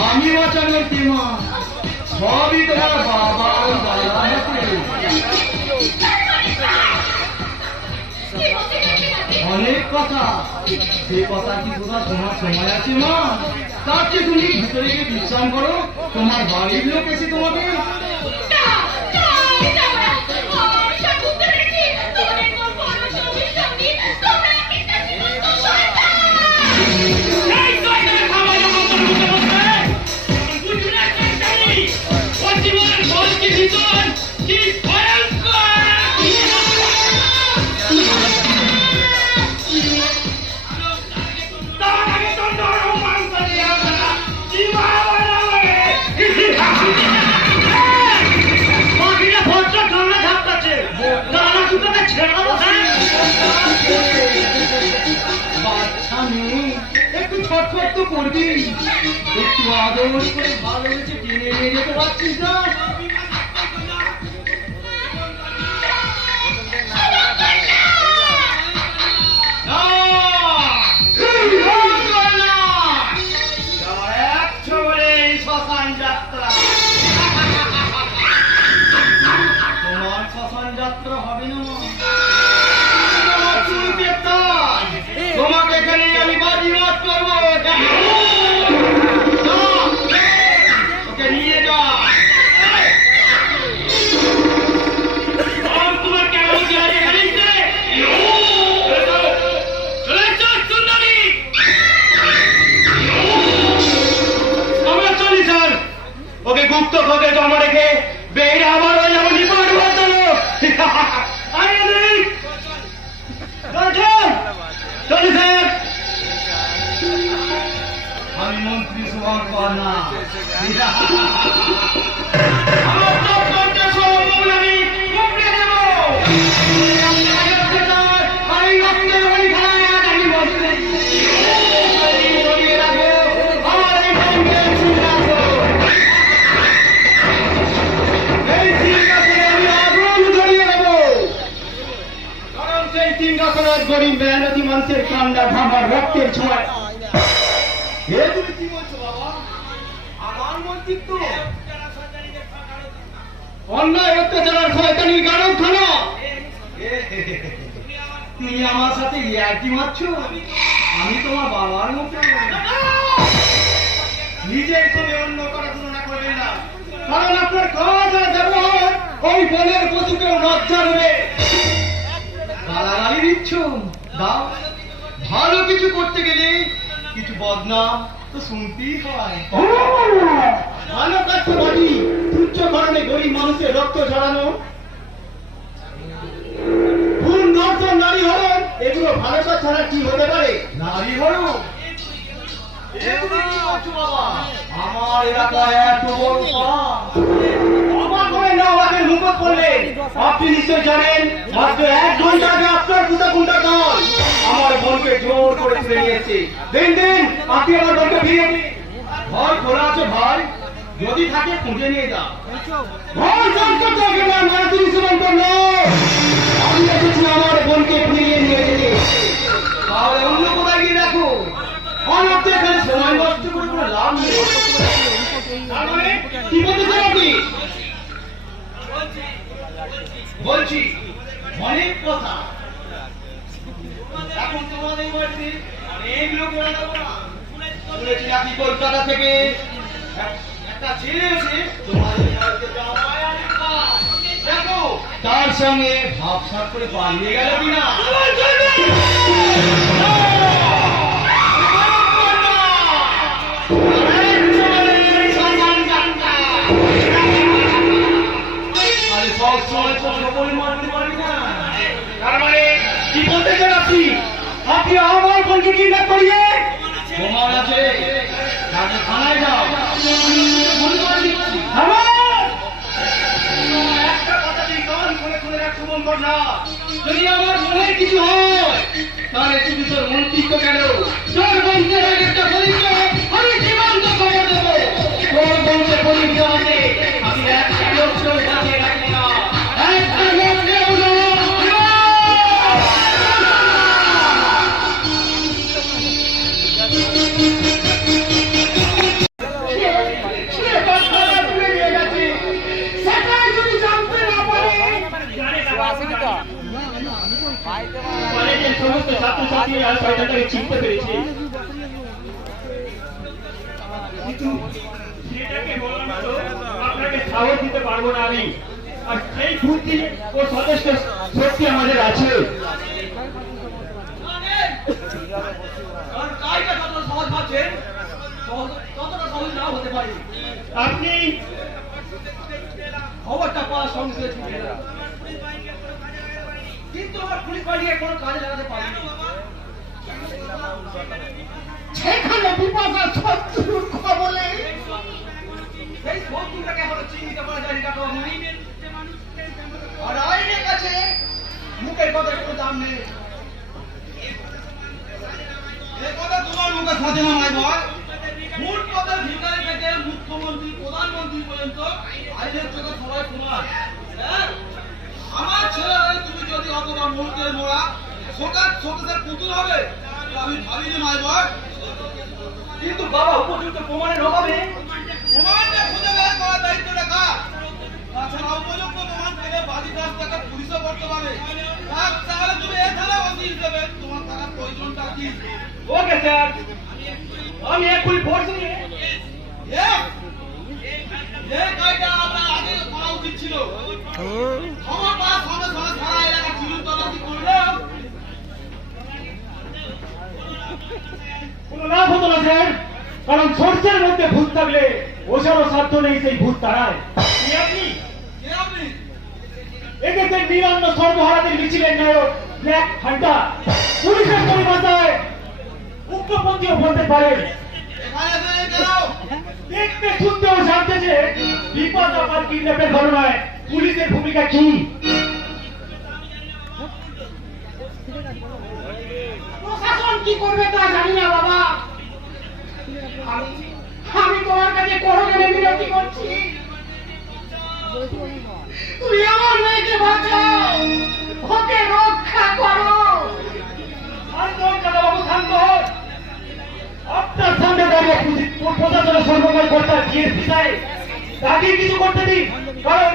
আমি বাঁচানোর কি মা, সবই তোমার বাবা ও দাদা হাতে। অনেক কথা, সে কথা কি তোরা তোমার সময় আছে মা? তার চেয়ে তুমি ভিতরে গিয়ে বিশ্রাম করো, তোমার বাড়ির লোক এসে তোমাকে বাচ্চা মেয়ে একটু ছটফট তো করবি, একটু আদর করে ভালোবেসে টেনে নিয়ে যেতে পারছিস না? এক ছবলে যাত্রা। তোমার শ্মশান যাত্রা হবে না মা। তোমার চুলকে তাজ। তোমাকে এখানে আমি বাজিমাত করবো। ওকে নিয়ে যা। আর তোমার কেমন কি আছে এখানে? চলে চল সুন্দরী। আমরা চলি স্যার। ওকে গুপ্ত খোঁজে জমা রেখে বেড়ে আবার হয়ে যাবো নিপাট বদল। চলি স্যার। আমি মন্ত্রী সুভাষ না। আমার সব করতে সব আমি মুখে দেব। আমি রক্তের বলি খায় আমি মন্ত্রী। আমার এই সঙ্গে রাখো। এই সিংহাসনে আমি আগুন ধরিয়ে দেব। কারণ সেই সিংহাসনের গরিব মেহনতি মানুষের কান্না ভাঙার রক্তের ছোঁয়ায়। এ তুমি কি বলছো বাবা? আমার মন্ত্রিত্ব অন্যায় অত্যাচার শয়তানি গারদ খানা। তুমি আমার সাথে ইয়ার্কি মারছো? আমি তোমার বাবার মতো। নিজের সঙ্গে অন্য করা তুলনা করবেন না, কারণ আপনার কাজ আর ব্যবহার ওই বনের পশুকেও লজ্জা দেবে। গালাগালি দিচ্ছ? দাও। ভালো কিছু করতে গেলে কিছু বদনাম তো শুনতেই হয়। ভালো কাজ তো বাড়ি তুচ্ছ কারণে গরিব মানুষের রক্ত ঝরানো, খুন ধর্ষণ, নারী হরণ, এগুলো ভালো কাজ ছাড়া কি হতে পারে? নারী হরণ আমার এলাকায় এত বড় আমার করে না আমাকে মুখত করলেন। আপনি নিশ্চয় জানেন মাত্র 1 ঘন্টা আগে আপনার দুটা গুন্ডা দল আমার বোনকে জোর করে তুলে নিয়েছে। দিন দিন আপনি আমার বোনকে ফিরিয়ে দিন। ঘর খোলা আছে ভাই, যদি থাকে খুঁজে নিয়ে যা। ঘর সংকট থাকে না, মারাতুরি সীমান্ত নয়। আমি এসেছি আমার বোনকে ফিরিয়ে নিয়ে যেতে। তাহলে অন্য কোথায় গিয়ে রাখো। অন্যত্র এখানে সময় নষ্ট করে কোনো লাভ নেই। কি বলতে চান আপনি? বলছি অনেক কথা। এখন তোমাদের বাড়িতে অনেক লোক বেড়ে যাবো না। শুনেছি নাকি কলকাতা থেকে একটা ছেলে এসে তোমাদের বাড়িতে জামাই আনবে। দেখো তার সঙ্গে ভাবসাব করে পালিয়ে গেল কিনা। কি বলতে চান আপনি? আপনি আমার বোনকে কিডন্যাপ করিয়ে প্রমাণ আছে, থানায় যাও। একটা কথা তুই কান খুলে খুলে রাখ শুভঙ্কর না। যদি আমার মনের কিছু হয় তাহলে তুমি তোর মন্ত্রিত্ব কেন তোর বংশের একটা পরিচয় আমি জীবন্ত খবর দেবো। তোর বংশে পরিচয় আছে আমি একটা লোককেও বাঁচিয়ে রাখবো না। একটা লোককেও সমস্ত ছাত্রছাত্রী আর শয়তানটাকে চিনতে পেরেছে। কিন্তু সেটাকে বললাম তো আপনাকে সাহস দিতে পারবো না আমি। আর সেই বুদ্ধি ও যথেষ্ট শক্তি আমাদের আছে। আপনি খবরটা পাওয়ার সঙ্গে ছুটে এলাম, কিন্তু আমার পুলিশ বাড়িয়ে কোনো কাজে লাগাতে পারিনি। সেখানে বিপদের শত্রুর খবরে সেই শত্রুটাকে এখনো চিহ্নিত করা যায়নি কাকা বাবু। আর আইনের কাছে মুখের কথার কোনো দাম নেই। এ কথা তোমার মুখে সাজে না মাই বল। মূল কথা ভিখারি থেকে মুখ্যমন্ত্রী প্রধানমন্ত্রী পর্যন্ত আইনের চোখে সবাই সমান। আমার ছেলে তুমি যদি অথবা মুহূর্তের মোড়া শোকার শোকের পুতুল হবে আমি ভাবিনি মাই বল। কিন্তু বাবা উপযুক্ত প্রমাণের অভাবে প্রমাণটা দায়িত্বটা কার? তাছাড়া উপযুক্ত প্রমাণ পেলে বাদী কাজ টাকা পুলিশও করতে পারে। তাহলে তুমি এ থানা ওসি হিসেবে তোমার থাকার প্রয়োজনটা কি? ওকে স্যার, আমি এক্ষুনি ফোর্স নিয়ে এ কাজটা আপনার আগে করা উচিত ছিল। খবর পাওয়ার সঙ্গে সঙ্গে সারা এলাকা চিরুন তল্লাশি করলেও কোনো লাভ হতো না স্যার, কারণ সর্ষের মধ্যে ভূত থাকলে ওষারও সাধ্য নেই সেই ভূত তাড়ায়। আপনি কে আপনি? এদেশের নিরন্ন সর্বহারাদের মিছিলের নায়ক ব্ল্যাক হান্টার, পুলিশের পরিভাষায় উগ্রপন্থীও বলতে পারেন। এখানে এসে কেন? দেখতে শুনতেও জানতে যে বিপদ আমার কিডন্যাপের ঘটনায় পুলিশের ভূমিকা কি? প্রশাসন কি করবে তা জানি না বাবা। আমি তোমার কাছে করজোড়ে বিনতি করছি, তুমি আমার মেয়েকে বাঁচাও, ওকে রক্ষা করো। শান্ত হন দাদাবাবু, শান্ত হন। আপনার সামনে দাঁড়িয়ে প্রশাসনের সর্বময় কর্তা ডিএসপি সাহেব, তাকে কিছু করতে দিন, কারণ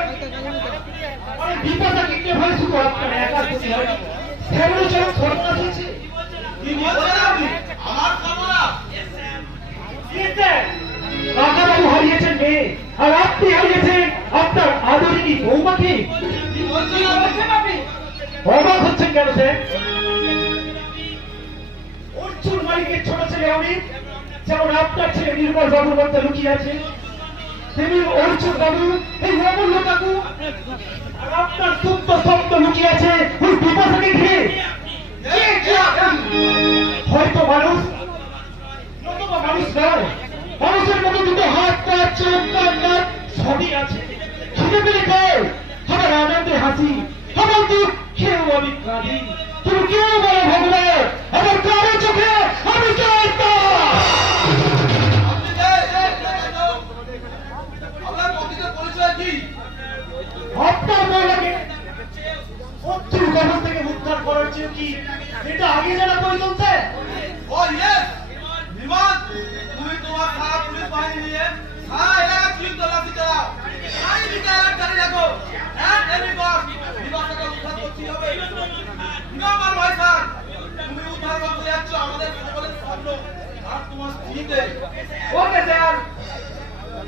বিপদটা কিডন্যাপ হয়ে শুধু আপনার একার ক্ষতি হয়, ফ্যামিলি চরম সর্বনাশ হয়েছে। কি বলছেন আপনি? আমার সর্বনাশ? কাকাবাবু হারিয়েছেন মেয়ে, আর আপনি হারিয়েছেন আপনার আদরিনী বৌমাকে। কি বলছেন আপনি? অবাক হচ্ছেন কেন স্যার? অর্জুন মালিকের ছোট ছেলে অমিত যেমন আপনার ছেলে নির্মল বাবুর মধ্যে লুকিয়ে আছে, তেমনি অর্জুন বাবু এই অমূল্য কাকু আর আপনার সুপ্ত শব্দ লুকিয়ে আছে ওই বিপাশাকে ঘিরে। হয়তো মানুষ, নতুবা মানুষ নয়, মানুষের মতো দুটো হাত পা চোখ কান নাক সবই আছে। খিদে পেলে খায়, আবার আনন্দে হাসি, আবার দুঃখেও আমি কাঁদি। তুমি কেউ বলো ভগবান, আমার কারো চোখে আমি আপনার প্রকৃত পরিচয় কি? আপনার মহিলাকে শত্রুর কবর থেকে উদ্ধার করার চেয়ে কি এটা আগে জানা প্রয়োজন স্যার? ও ইয়েস, বিমান, তুমি তোমার সারা পুলিশ বাহিনী নিয়ে সারা এলাকা চিরুন তল্লাশি চালাও। আইনিকে অ্যালার্ট জারি রাখো। এন্ড এনি কস্ট বিমানটাকে উদ্ধার করতেই হবে। আমার ভাই স্যার, তুমি উদ্ধার করতে যাচ্ছ আমাদের সকলের স্বপ্ন আর তোমার স্ত্রীকে। ওকে স্যার,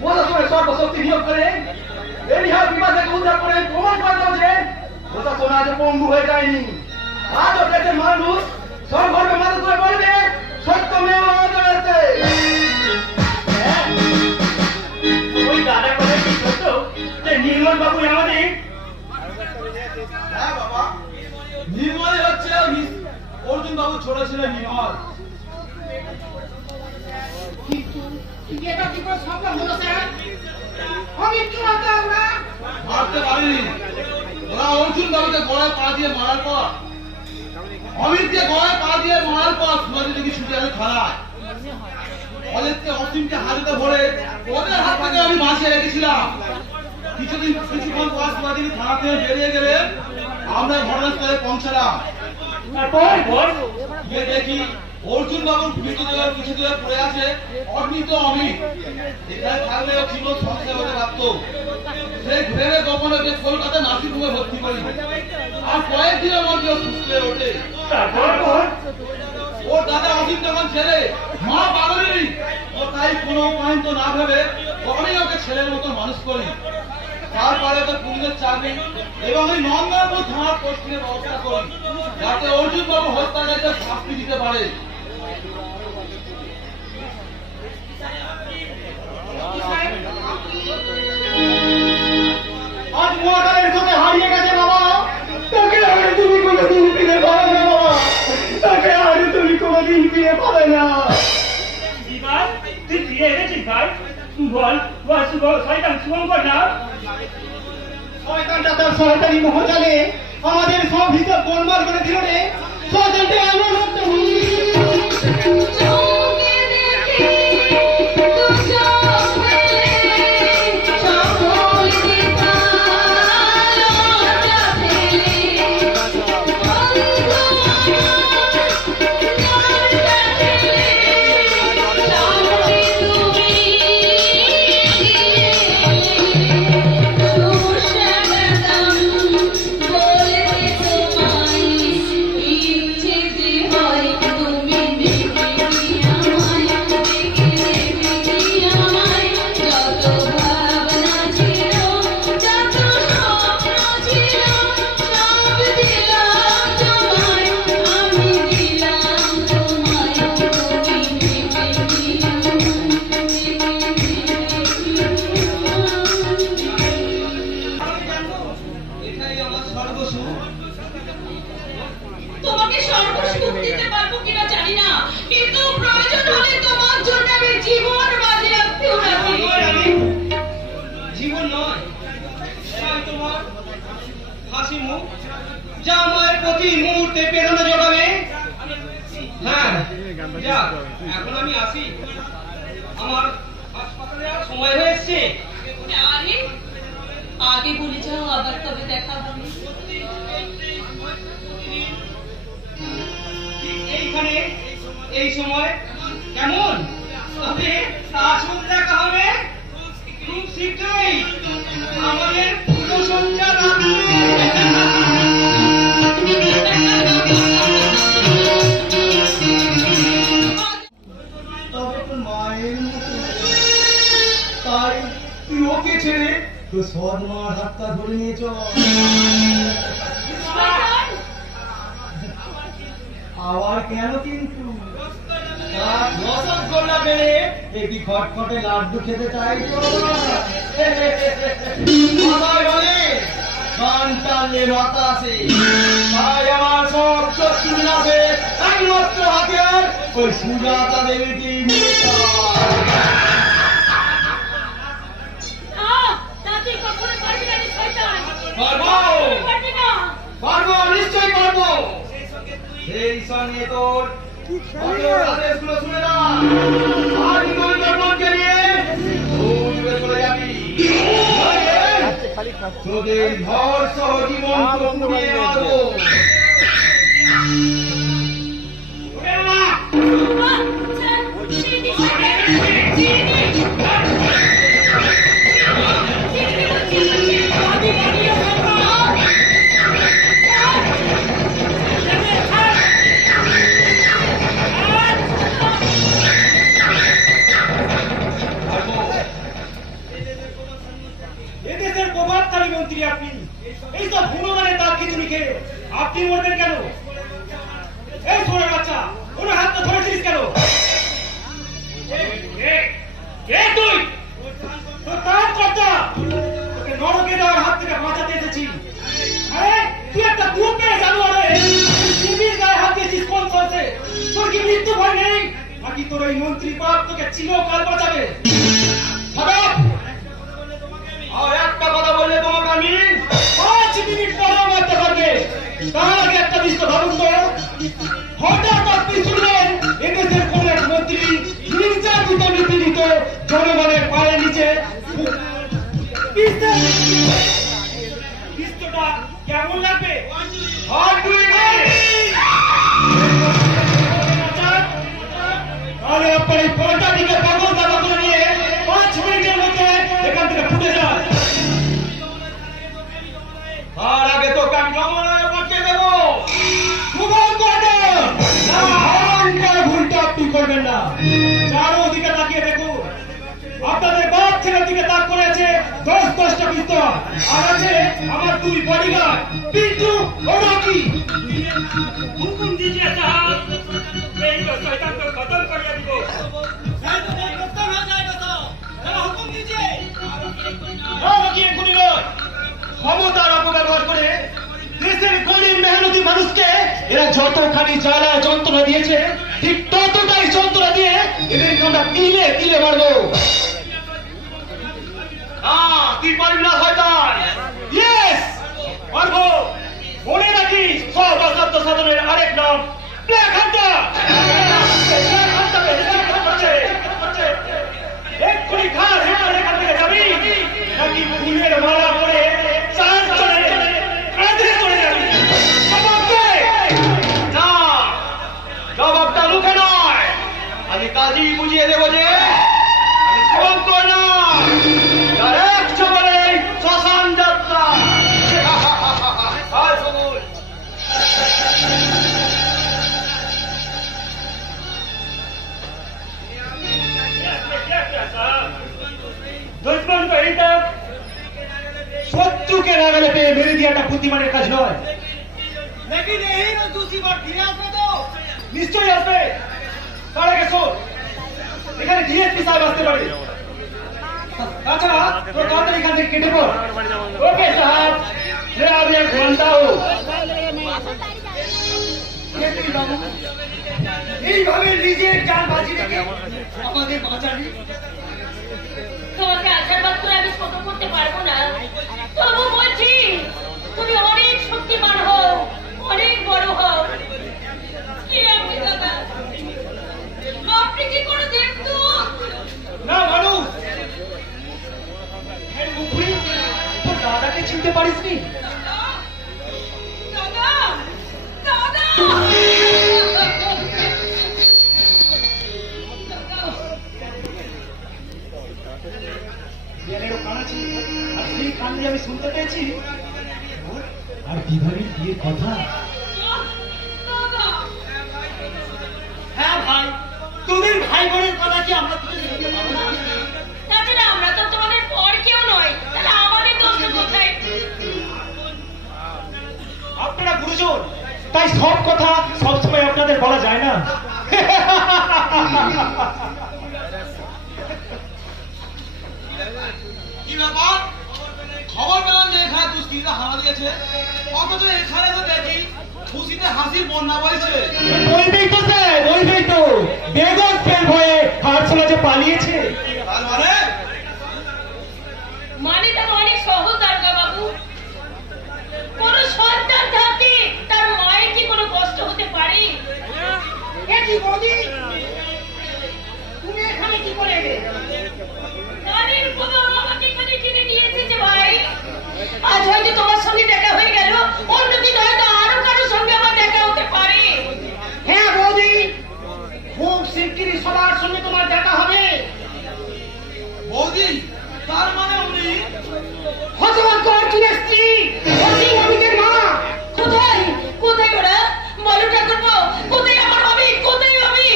প্রশাসনের সর্বশক্তি নিয়োগ করে এলিহা বিভাগকে উদ্ধার করে প্রমাণ করতে হচ্ছে প্রশাসন আজ পঙ্গু হয়ে যায়নি। আজও দেশের মানুষ সর্বর্বে মাথা তুলে বলবে সত্য মেয়ে রয়েছে। ওই দাদা করে কি সত্য যে নির্মল বাবু আমাদের হ্যাঁ বাবা, নির্মলই হচ্ছে অর্জুন বাবু ছোট ছিল নির্মল। এটা কি করে সম্ভব হলো স্যার? আমি কি মারতাম না? মারতে পারিনি। ওরা অর্জুন বাবুকে গলায় পা দিয়ে মারার পর, অমিতকে গলায় পা দিয়ে মারার পর সুবাদি দেখি ছুটে আসে থানায়। অজিতকে অসীমকে হাতে ধরে ওদের হাত থেকে আমি বাঁচিয়ে রেখেছিলাম। কিছুক্ষণ পর সুবাদি থানা থেকে বেরিয়ে গেলে আমরা ঘটনাস্থলে পৌঁছালাম। তারপর গিয়ে দেখি অর্জুন বাবুর মৃতদেহের কিছু দূরে পড়ে আছে অর্নিত অমিত। এখানে থাকলেও জীবন সংশয় হতে পারত। সেই ঘুরে গোপনে কলকাতা নার্সিংহোমে ভর্তি করি, আর কয়েকদিনের মধ্যে সুস্থ হয়ে ওঠে। তারপর ওর দাদা অসীম যখন ছেলে মা পাগলেরই, ও তাই কোনো পয়েন্ট না ভেবে আমি ওকে ছেলের মতো মানুষ করি। তারপরে ওকে পুলিশের চাকরি এবং এই নন্দনপুর থানার পোস্টিংয়ের ব্যবস্থা করি, যাতে অর্জুন বাবু হত্যাকারীদের শাস্তি দিতে পারে। আজ মহাকালের চোখে হারিয়ে গেছে বাবা, তাকে আর তুমি কোনোদিন ফিরে পাবে না বাবা, তাকে আর তুমি কোনোদিন ফিরে পাবে না। তুই ফিরে এনেছিস ভাই? বল বল, শয়তান শুভঙ্কর না? শয়তানটা তার শয়তানি মহাজালে আমাদের সব ভিতর গোলমাল করে দিল রে। শয়তানটা এমন একটা প্রতি মুহূর্তে প্রেরণা যোগাবে। হ্যাঁ যা, এখন আমি আসি, আমার হাসপাতালে আর সময় হয়ে এসছে। আরে আগে বলে যাও, আবার তবে দেখা হবে। এইখানে এই সময় কেমন? তবে আসল দেখা হবে খুব শীঘ্রই আমাদের ফুলসজ্জা রাতে। তবে তোর মায়ের মতো। তাই তুই ওকে ছেড়ে তো সৎ মার হাতটা ধরে নিয়ে চল। আবার কেন কিন্তু? তার রসগোল্লা পেলে একটি খটখটে লাড্ডু খেতে চাইছো? কথায় বলে গান টানলে মাথা আসে। তাই আমার সব শত্রু বিনাশে একমাত্র হাতিয়ার ওই সুজাতা দেবীটি মূর্ছা। তুই কখনো পারবি না রে শয়তান। পারবো, পারবি না। পারবো, নিশ্চয়ই পারবো। সেই সঙ্গে তোর আদেশগুলো শুনে না। আজ তুই তোর মনকে নিয়ে দূরে চলে যাবি। তোদের ঘর সহ জীবন তো পুড়িয়ে মারবো। এদেশের প্রভাবশালী মন্ত্রী আপনি, এই সব গুণমানের তার কিছু লিখে আপনি মরবেন কেন? এই ছোট বাচ্চা, ওর হাতটা ধরেছিস কেন? কে তুই? তোর তার কর্তা, তোকে নরকে দেওয়ার হাত থেকে বাঁচাতে এসেছি। আরে তুই একটা দুপে জানোয়ারে, শিবির গায়ে হাত দিয়েছিস কোন সাহসে? তোর কি মৃত্যু ভয় নেই? নাকি তোর এই মন্ত্রী পাপ তোকে চিরকাল বাঁচাবে? খারাপ। আর একটা কথা বললে তোমাকে আমি 5 মিনিট পরেও মারতে পারবে। তার আগে একটা বিষয় ভাবুন তো, হঠাৎ আপনি শুনলেন এদেশের কোন এক মন্ত্রী নির্যাতিত নিপীড়িত জনগণের পায়ের নিচে পিস্তলটা কেমন লাগবে? তাহলে আপনার এই পরটা দিকে পাগল দাবা করে নিয়ে 5 মিনিটের মধ্যে এখান থেকে ফুটে যান। তার আগে তো আমি জমানায় পৌঁছে দেবো। ভুলটা আপনি করবেন না। চারো দিকে তাকিয়ে দেখুন, আপনাদের বাপ ছেলের দিকে তাক করেছে 10-10টা পিস্তল, আর আছে আমার 2 বডিগার্ড পিন্টু ও রকি। হুকুম দিজিয়ে সাহেব, এই তো শয়তান को खत्म करिए দিব। नहीं तो नहीं खत्म हो जाएगा तो जरा हुकुम दीजिए। রকি এখনই নয়, ক্ষমতার অপব্যবহার করে দেশের গরিব মেহনতি মানুষকে এরা যতখানি জ্বালা যন্ত্রণা দিয়েছে, ঠিক ততটাই যন্ত্রণা দিয়ে এদেরকে আমরা তিলে তিলে মারবো। তুই পারবি না শয়তান? ইয়েস পারবো। মনে রাখি সব অসাধ্য সাধনের আরেক নাম ব্ল্যাক হান্টার। এক্ষুনি খাস এখান থেকে যাবি, নাকি ফুলের মালা পরে 4 জনের কাঁধে চলে যাবি? জবাব দে। না, জবাবটা মুখে নয়, আমি কাজই বুঝিয়ে দেবো যে আমি শ্রমক না, ডাইরেক্ট বলে শ্মশান যাত্রা। আর সবুজ दुश्मन को ही तक शत्रु के नागले पे मेरे दियाটা বুদ্ধিমানের কাজ নয়। लेकिन यही ना दूसरी बार फिरे আসবে তো? নিশ্চয়ই আসবে। কার আগে শোন, এখানে ডিএসপি সাহেব আসতে পারে। আচ্ছা তো তাড়াতাড়ি এখান থেকে কেটে পড়। ওকে সাহেব, मैं अब एक घंटा हूँ। এইভাবে নিজের জান বাজি রেখে আমাদের বাঁচালি। তোমাকে আশীর্বাদ করে আমি ছোট করতে পারবো না, তবু বলছি তুমি অনেক শক্তিমান হও, অনেক বড় দিতে পারিসনি? দাদা দাদা বিয়ানেরও কান আছে, আর সেই কান দিয়ে আমি শুনতে পেয়েছি আর বিভাগের বিয়ের কথা। হ্যাঁ ভাই, তুমি ভাই বোনের কথা কি আমরা তুলে দিতে পারবো না? তাছাড়া আমরা তো তোমাদের পর কেউ নয়, তাহলে আমাদের দোষ কোথায়? আপনারা গুরুজন, তাই সব কথা সবসময় আপনাদের বলা যায় না। কি ব্যাপার? খবর পেলাম যে এখানে দুষ্কৃতীরা হানা দিয়েছে, অথচ এখানে তো দেখি খুশিতে হাসির বন্যা বইছে। বলবেই তো স্যার, বলবেই তো, বেগম ফেল হয়ে হারছোলা যে পালিয়েছে। তার মানে মানে তার অনেক সহজ দারোগা বাবু। কোন সন্তান থাকে তার মায়ের কি কোনো কষ্ট হতে পারে? কি বৌদি, তুমি এখানে কি করে এলে? নারীর খবর আমাকে এখানে টেনে নিয়ে এসেছে ভাই। আজ হয়তো তোমার সঙ্গে দেখা হয়ে গেল, অন্যদিন হয়তো আরো কারোর সঙ্গে আমার দেখা হতে পারে। হ্যাঁ বৌদি, খুব শিগগিরই সবার সঙ্গে তোমার দেখা হবে। বৌদি, তার মানে উনি হতভাগ্য অর্জুনের স্ত্রী, অসীম অমিতের মা। কোথায় কোথায় ওরা? বলো ঠাকুরপো, কোথায় আমার ভাবি? কোথায় ভাবি?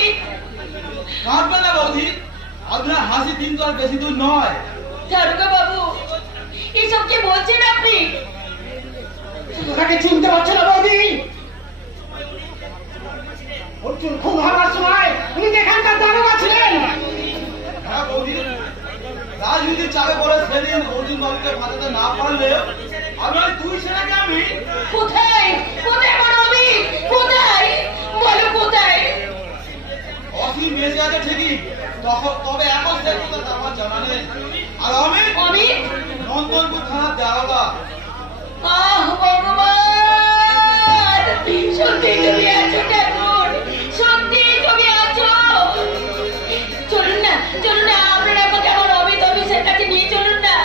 কাঁদবে না বৌদি, আপনার হাসি দিন তো আর বেশি দূর নয়। দারোগা বাবু, এসব কি বলছেন আপনি? ওটাকে চিনতে পারছো না বৌদি? অর্জুন খুব হবার সময় উনি তো এখানকার দারোগা ছিলেন। হ্যাঁ বৌদি, রাজনীতির চাপে পড়ে সেদিন অর্জুন বাবুকে ফাঁসাতে না পারলে আপনার দুই ছেলেকে আমি কোথায় কোথায় আমার ভাবি? কোথায় বলো কোথায়? অসীম বেঁচে আছে ঠিকই, তবে এখন সে কথা আমার জানা নেই। আর আমি আমি নন্দনপুর থানার দারোগা। আহ ভগবান, সত্যি তুমি আছো ঠাকুর, সত্যি তুমি আছো। চলুন না চলুন না, আপনারা আমাকে আমার অমিত অফিসের কাছে নিয়ে চলুন না,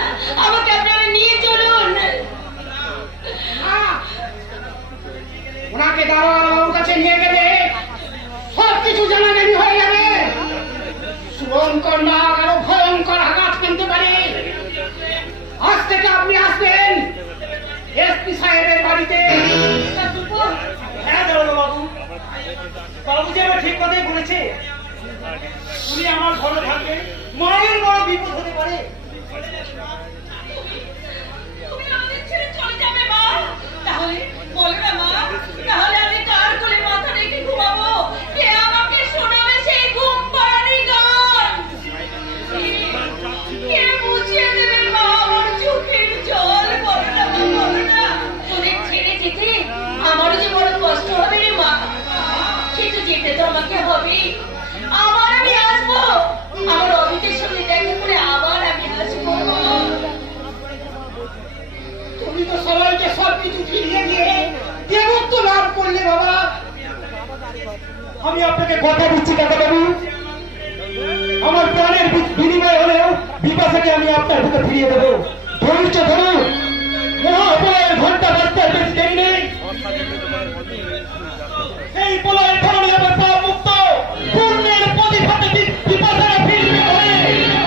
আমাকে আপনারা নিয়ে চলুন। ওনাকে দারোগা বাবুর কাছে নিয়ে গেলে সব কিছু জানাজানি হয়ে যাবে। শুভঙ্কর নাগ আরো ভয়ঙ্কর আঘাত কিনতে পারে। আজ থেকে আপনি আসবেন এসপি সাহেবের বাড়িতে। ঠাকুরপো, হ্যাঁ দারোগা বাবু, বাবু যে আমার ঠিক কথাই বলেছে। উনি আমার ঘরে থাকবেন, মায়ের বড় বিপদ হতে পারে। তুমি আমাদের ছেড়ে চলে যাবে মা? তাহলে বলো না মা, তাহলে আমি কার কোলে মাথা রেখে ঘুমাবো? কে আমাকে শোনাবে সেই ঘুম পাড়ানি গান? কে মুছিয়ে দেবে মা আমার চোখের জল? বলো না মা, বলো না। তোদের ছেড়ে যেতে আমারও যে বড় কষ্ট হবে রে মা, কিন্তু যেতে তো আমাকে হবে। আবার আমি আসবো, আমার অমিতের সঙ্গে দেখা করে আবার আমি আসবো। তুমি তো সবাইকে সবকিছু ফিরিয়ে দিয়ে দেবত্ব লাভ করলে বাবা। আমি আপনাকে কথা দিচ্ছি কাকা বাবু, আমার প্রাণের বিনিময় হলেও বিপাশাকে আমি আপনার বুকে ফিরিয়ে দেবো। ধৈর্য ধরুন, মহাপ্রলয়ের ঘন্টা বাজতে আর বেশি দেরি নেই। এই প্রলয়ের ধরনে আবার পাপ মুক্ত পূর্ণের প্রতিভাতে বিপাশারা ফিরবে বলে,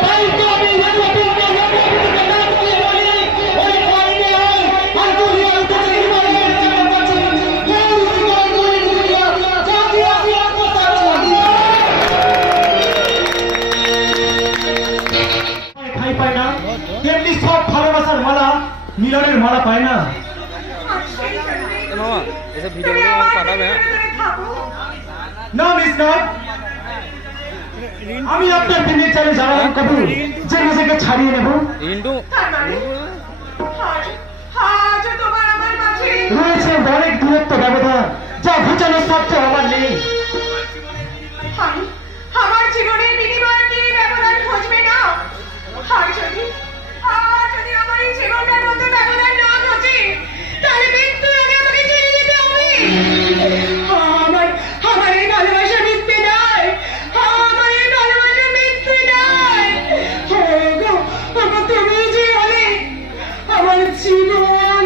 তাই তো আমি নতুনকে না বলে বলি, ওই কর্মে হয় আর দুনিয়া উঠেছে হিমালয়ের কাছে। কেউ জীবন করে দুনিয়া জাতি আসি আত্মসাৎ খাই পায় না, তেমনি সব ভালোবাসার মালা মিলনের মালা পায় না। मामा ऐसे वीडियो को पाठा में না মিস নাথ, আমি আপনার দিনের চালে জানাবো কবু যে নিজেকে ছাড়িয়ে নেব। रिंटू আজ তোমার আমার মাঝে রয়েছে অনেক দূরত্ব ব্যবধান, যা ঘুচানোর সাধ্য আমার নেই। আমার জীবনের বিনিময়ে কি ব্যবধান ঘটবে না? আর যদি আমার এই জীবনটার মধ্যে ব্যবধান না ঘটে, তাহলে মৃত্যুর আগে আমাকে ছেড়ে দিতে হবে। আমার এই ভালোবাসা মিথ্যে নয়, আমার এই ভালোবাসা মিথ্যে নয়। তুমি যে হলে আমার জীবন।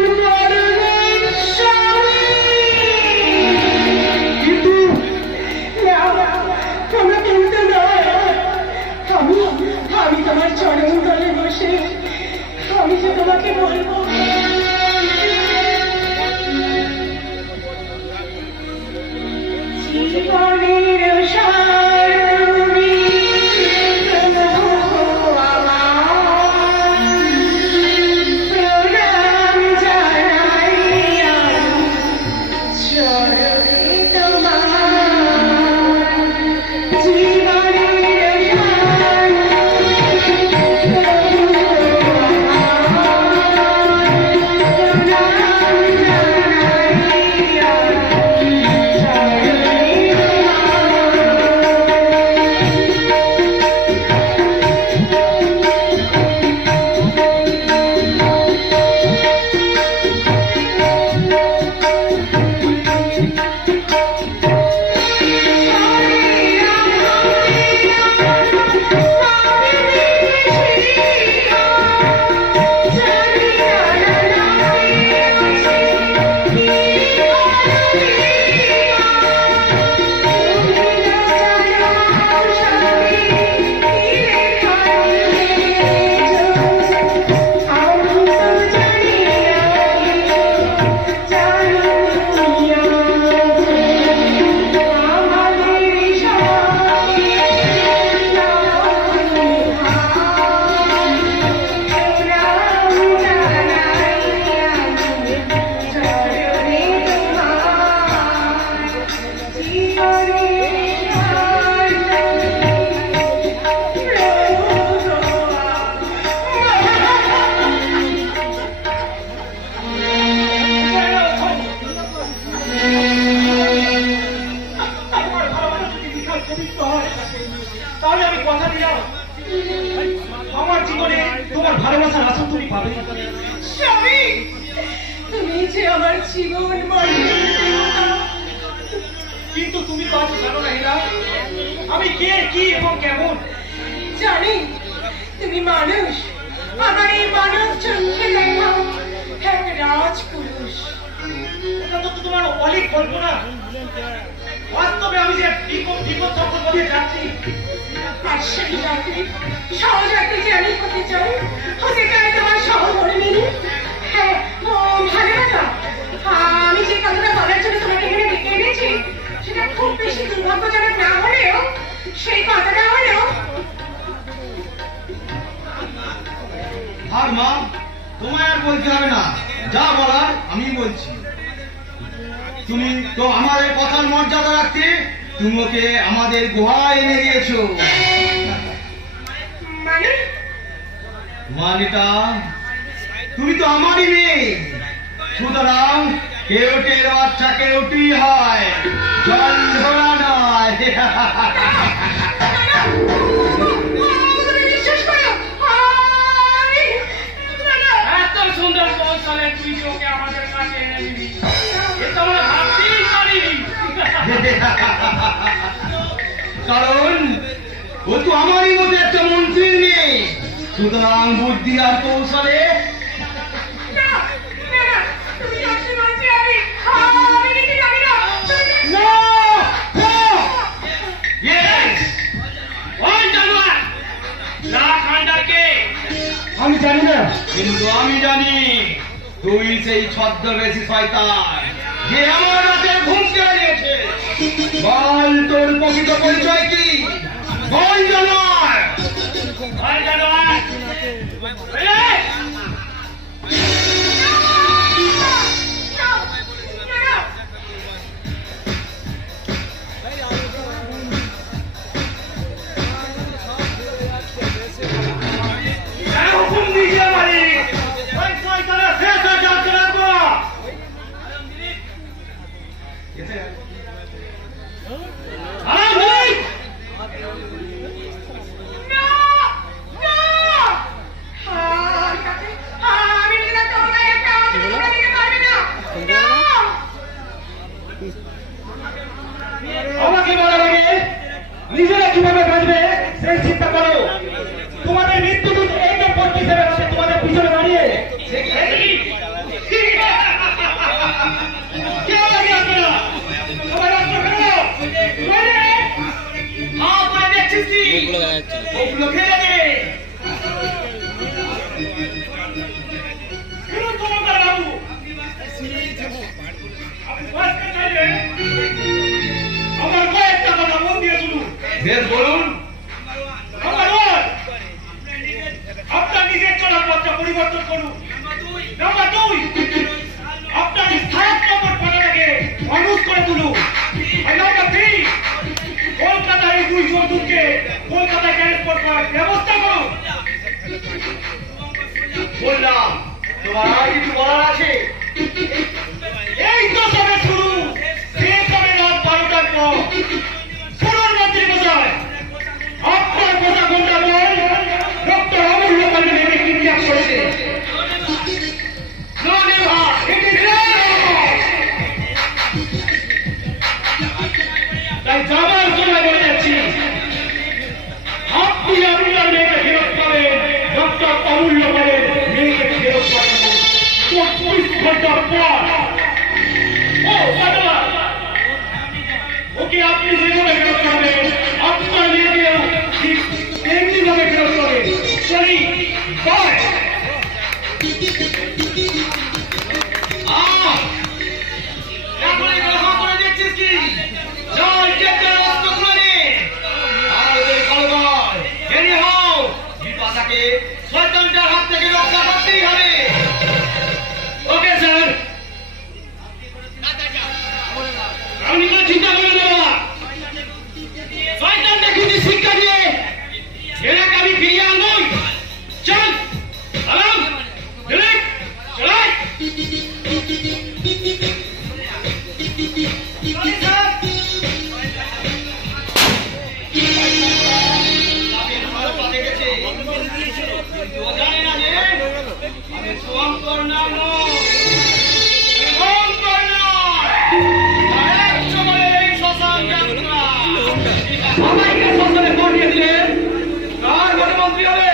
তোমার চরণ তলে বসে আমি যে তোমাকে বলবো জীবনের সার তুমি প্রণাম জানাই চরণে তোমার জীবনের সার তাহলে আমি কথা দিলাম আমার জীবনে তোমার ভালোবাসার আশা তুমি পাবে। স্বামী তুমি যে আমার জীবন মরণের দেবতা। কিন্তু তুমি তো আজ জানো না হীরা আমি কে, কি এবং কেমন। জানি তুমি মানুষ, আমার এই মানব চোখে দেখা এক রাজপুরুষ। এটা তো তোমার অলিক কল্পনা। বাস্তবে আমি যে বিপদ চক্র মধ্যে যাচ্ছি। আর সেই রাতে সহযাত্রী যে আমি হতে চাই, হতে চাই তোমার সহধর্মিণী। হ্যাঁ, ও ভালো কথা। আমি যে কথাটা বলার জন্য তোমাকে এখানে ডেকে এনেছি সেটা খুব বেশি দুর্ভাগ্যজনক না হলেও সেই কথাটা হলেও আর মা তোমায় আর বলতে হবে না, যা বলার আমি বলছি। তুমি তো আমাদের কথার মর্যাদা রাখতে তুমি ওকে আমাদের গুহায় এনে দিয়েছো। মানে মানেটা তুমি তো আমারই মেয়ে, সুতরাং কেউটের বাচ্চা কেউটি হয়, জল ধরা নয়। তুমি বিশ্বাস করো এত সুন্দর কৌশলে তুই যে ওকে আমাদের কাছে এনে দিবি, এ তো আমরা ভাবতেই পারিনি। কারণ ও তো আমারই মতো একটা মন্ত্রীর মেয়ে, সুতরাং বুদ্ধি আর কৌশলে তুমি সত্যি বলছি আমি কিছু জানি না। আমি জানি না, কিন্তু আমি জানি তুই সেই ছদ্মবেশী শয়তান যে আমার রাতের ঘুম কেড়ে নিয়েছে। বল তোর প্রকৃত পরিচয় কি? বল জানোয়ার। ভয় জানোয়ার। হুকুম দিয়েছে মালিক, ওই শয়তানের শেষ হয়ে যাচ্ছে রাখবো। আমাকে বলার আগে নিজেরা কিভাবে বাঁচবে সেই চিন্তা করো। তোমাদের মৃত্যুদূত একে পর হিসেবে আছে তোমাদের পিছনে দাঁড়িয়ে। কে লাগে আপনারা? সবাই রাস্তা ফেলো। হ্যাঁ, পরে দেখছিস কি? ওগুলো ফেলে দে। বেশ বলুন। নাম্বার 1, আপনার নিজের চলার পথটা পরিবর্তন করুন। নাম্বার 2, আপনার স্থায়ী নম্বর পাঠাটাকে মানুষ করে তুলুন। আর নাম্বার 3, কলকাতার এই 2 জন্তুকে কলকাতায় ট্রান্সপোর্ট করার ব্যবস্থা করুন। বললাম, তোমার আর কিছু বলার আছে? এই তো সবে শুরু, শেষ হবে রাত 12টার পর। শুনুন মন্ত্রী মশাই, আপনার কথা কোনটা বল? ডক্টর অমূল্য পান্ডে মেয়েকে কিডন্যাপ করেছে। No, never. It is wrong. তাই যাবার জন্য বলে যাচ্ছি, আপনি আপনার মেয়েকে ফেরত পাবেন, ডক্টর অমূল্য পান্ডে মেয়েকে ফেরত পাবেন 24 ঘন্টার পর। ও বাবা, ওকে আপনি যেভাবে ফেরত পাবেন, আপনার মেয়েকেও ঠিক তেমনি ভাবে ফেরত পাবেন। চলি, বাই। এখন এগুলো হাঁ করে দেখছিস কি? চল, চেষ্টার অস্ত্র খুলে নে। আর ওদের কলবল, এনে হও। বিপাশাকে শয়তানটার হাত থেকে রক্ষা করতেই হবে। Okay sir. আমি কোনো চিন্তা করি না বাবা। শয়তানটা কিন্তু শিক্ষা দিয়ে এলাকা আমি ফিরিয়ে আনবই। চল, আলাম, ডিরেক্ট, চলাই। সবাইকে শ্মশানে পড়িয়ে দিলেন, কার ঘরে মন্ত্রী হবে?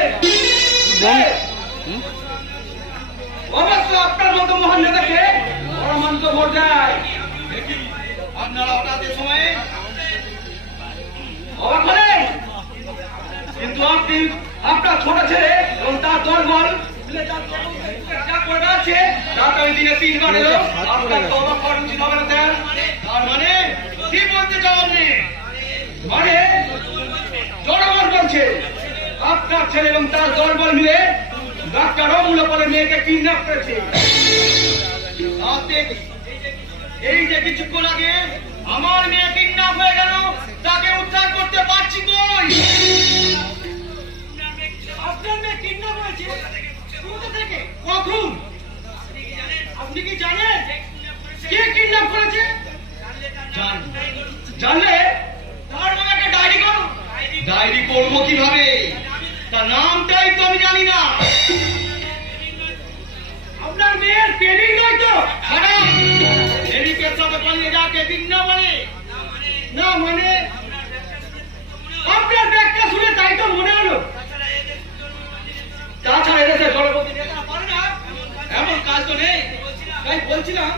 অবশ্য আপনার মতো মহান নেতাকে পরামান্ত ভোট দেয়। আপনারা হঠাৎ এ সময়ে অবাক হলেন? কিন্তু আপনি আপনার ছোট ছেলে এবং তার দলবল মিলে যা করে বেড়াচ্ছে, তার আমি দিনে 3 বার এলো। আপনার তো অবাক হওয়ার উচিত হবে না স্যার। তার মানে কি বলতে চান আপনি? মানে জনগণ বলছে আপনার ছেলে এবং তার দলবল মিলে ডাক্তার অমূল্য পালের মেয়েকে কিডন্যাপ করেছে। এই যে কিছুক্ষণ আগে আমার মেয়ে কিডন্যাপ হয়ে গেল, তাকে উদ্ধার করতে পারছি কই? আপনার মেয়ে কিডন্যাপ হয়েছে কোথা থেকে, কখন? আপনি কি জানেন কে কিডন্যাপ করেছে? জানলে তার নামে একটা ডায়েরি করুন। ডায়েরি করবো কিভাবে? তার নামটাই তো আমি জানি না। আপনার মেয়ের পেডিং নয় তো? খারাপ প্রেমিকের সাথে পালিয়ে যাকে কিডন্যাপ বলে না? মানে আপনার ব্যাখ্যা শুনে তাই তো মনে হলো। তাছাড়া এদেশে জনপতি নেতারা পারে না, এমন কাজ তো নেই। তাই বলছিলাম,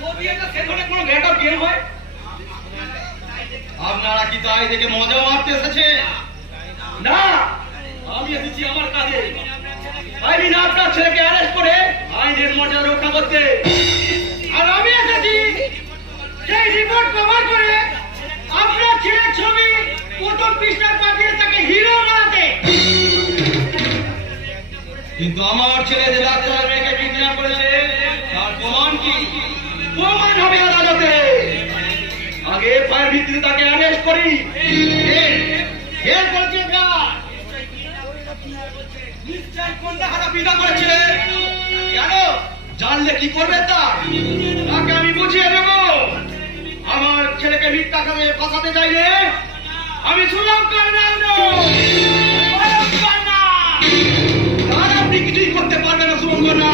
যদি এটা সে ধরনের কোনো গেট অফ গেম হয়। আপনারা কি তাই দেখে মজা মারতে এসেছে? না, আমি এসেছি আমার কাজে। আমি না আপনার ছেলেকে অ্যারেস্ট করে আইনের মর্যাদা রক্ষা করতে। আর আমি এসেছি সেই রিপোর্ট কভার করে আপনার ছেলের ছবি প্রথম পৃষ্ঠায় পাঠিয়ে তাকে হিরো বানাতে। কিন্তু আমার ছেলে যে ডাক্তার মেয়েকে কিডন্যাপ করেছে, তার প্রমাণ কি? প্রমাণ হবে আদালতে। আগে এফআইআর ভিত্তিতে তাকে অ্যারেস্ট করি। এরপর যে নিশ্চয় কোনটা হারা বিদা করেছে। কেন? জানলে কি করবে তাকে আমি বুঝিয়ে দেব। আমার ছেলেকে মিথ্যা কাজে ফাঁসাতে চাইলে আমি শ্রীলঙ্কার নাম তার আপনি কিছুই করতে পারবেন না।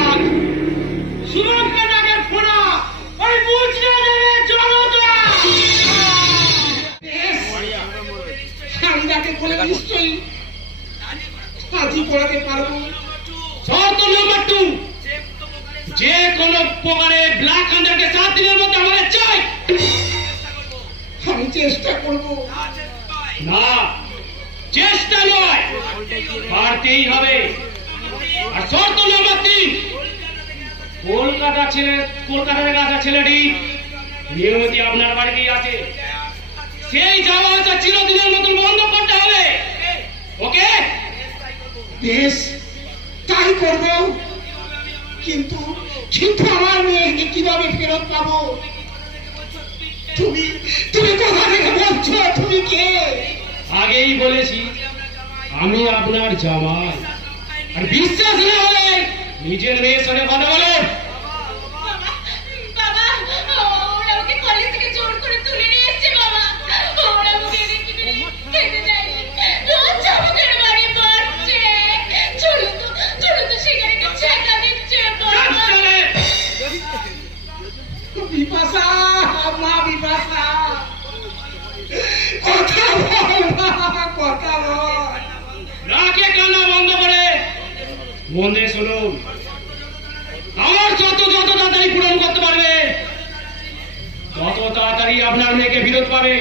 শ্রীলঙ্কার নামের ফোনা ওই বুঝিয়ে দেবে জনতা। আমি যাকে বলে নিশ্চয়ই কাজই করাতে পারবো। শর্ত নাম্বার 2, যে কোনো প্রকারে ব্ল্যাক আন্ডারকে 7 দিনের মধ্যে আমাদের চাই। আমি চেষ্টা করবো। না, চেষ্টা নয়, পারতেই হবে। আর শর্ত নাম্বার 3, কলকাতার কাছে ছেলেটি নিয়মিত আপনার বাড়িতেই আছে। সেই জামাটা চিরদিনের মতন বন্ধ করতে হবে। ওকে? বেশ, তাই করবো। কিন্তু কিন্তু আমার মেয়েকে কিভাবে ফেরত পাবো? তুমি তুমি কোথা থেকে বলছো? তুমি কে? আগেই বলেছি আমি আপনার জামাই। আর বিশ্বাস না হলে নিজের মেয়ের সঙ্গে কথা বলেন। বাবা, ওরা ওকে কলেজ থেকে জোর করে তুলে নিয়ে এসেছে বাবা। ওরা ওকে রেখে খেতে দেয়নি। রোজ চাবুকের বাড়ি মারছে। চলো তো সিগারেটের ছেঁকা দিচ্ছে বাবা। বিপাশা, মা বিপাশা, কথা বল বাবা, কথা বল। নাকে কান্না বন্ধ করে মন দিয়ে শুনুন। আমার যত তাড়াতাড়ি পূরণ করতে পারবে তত তাড়াতাড়ি আপনার মেয়েকে ফেরত পাবে।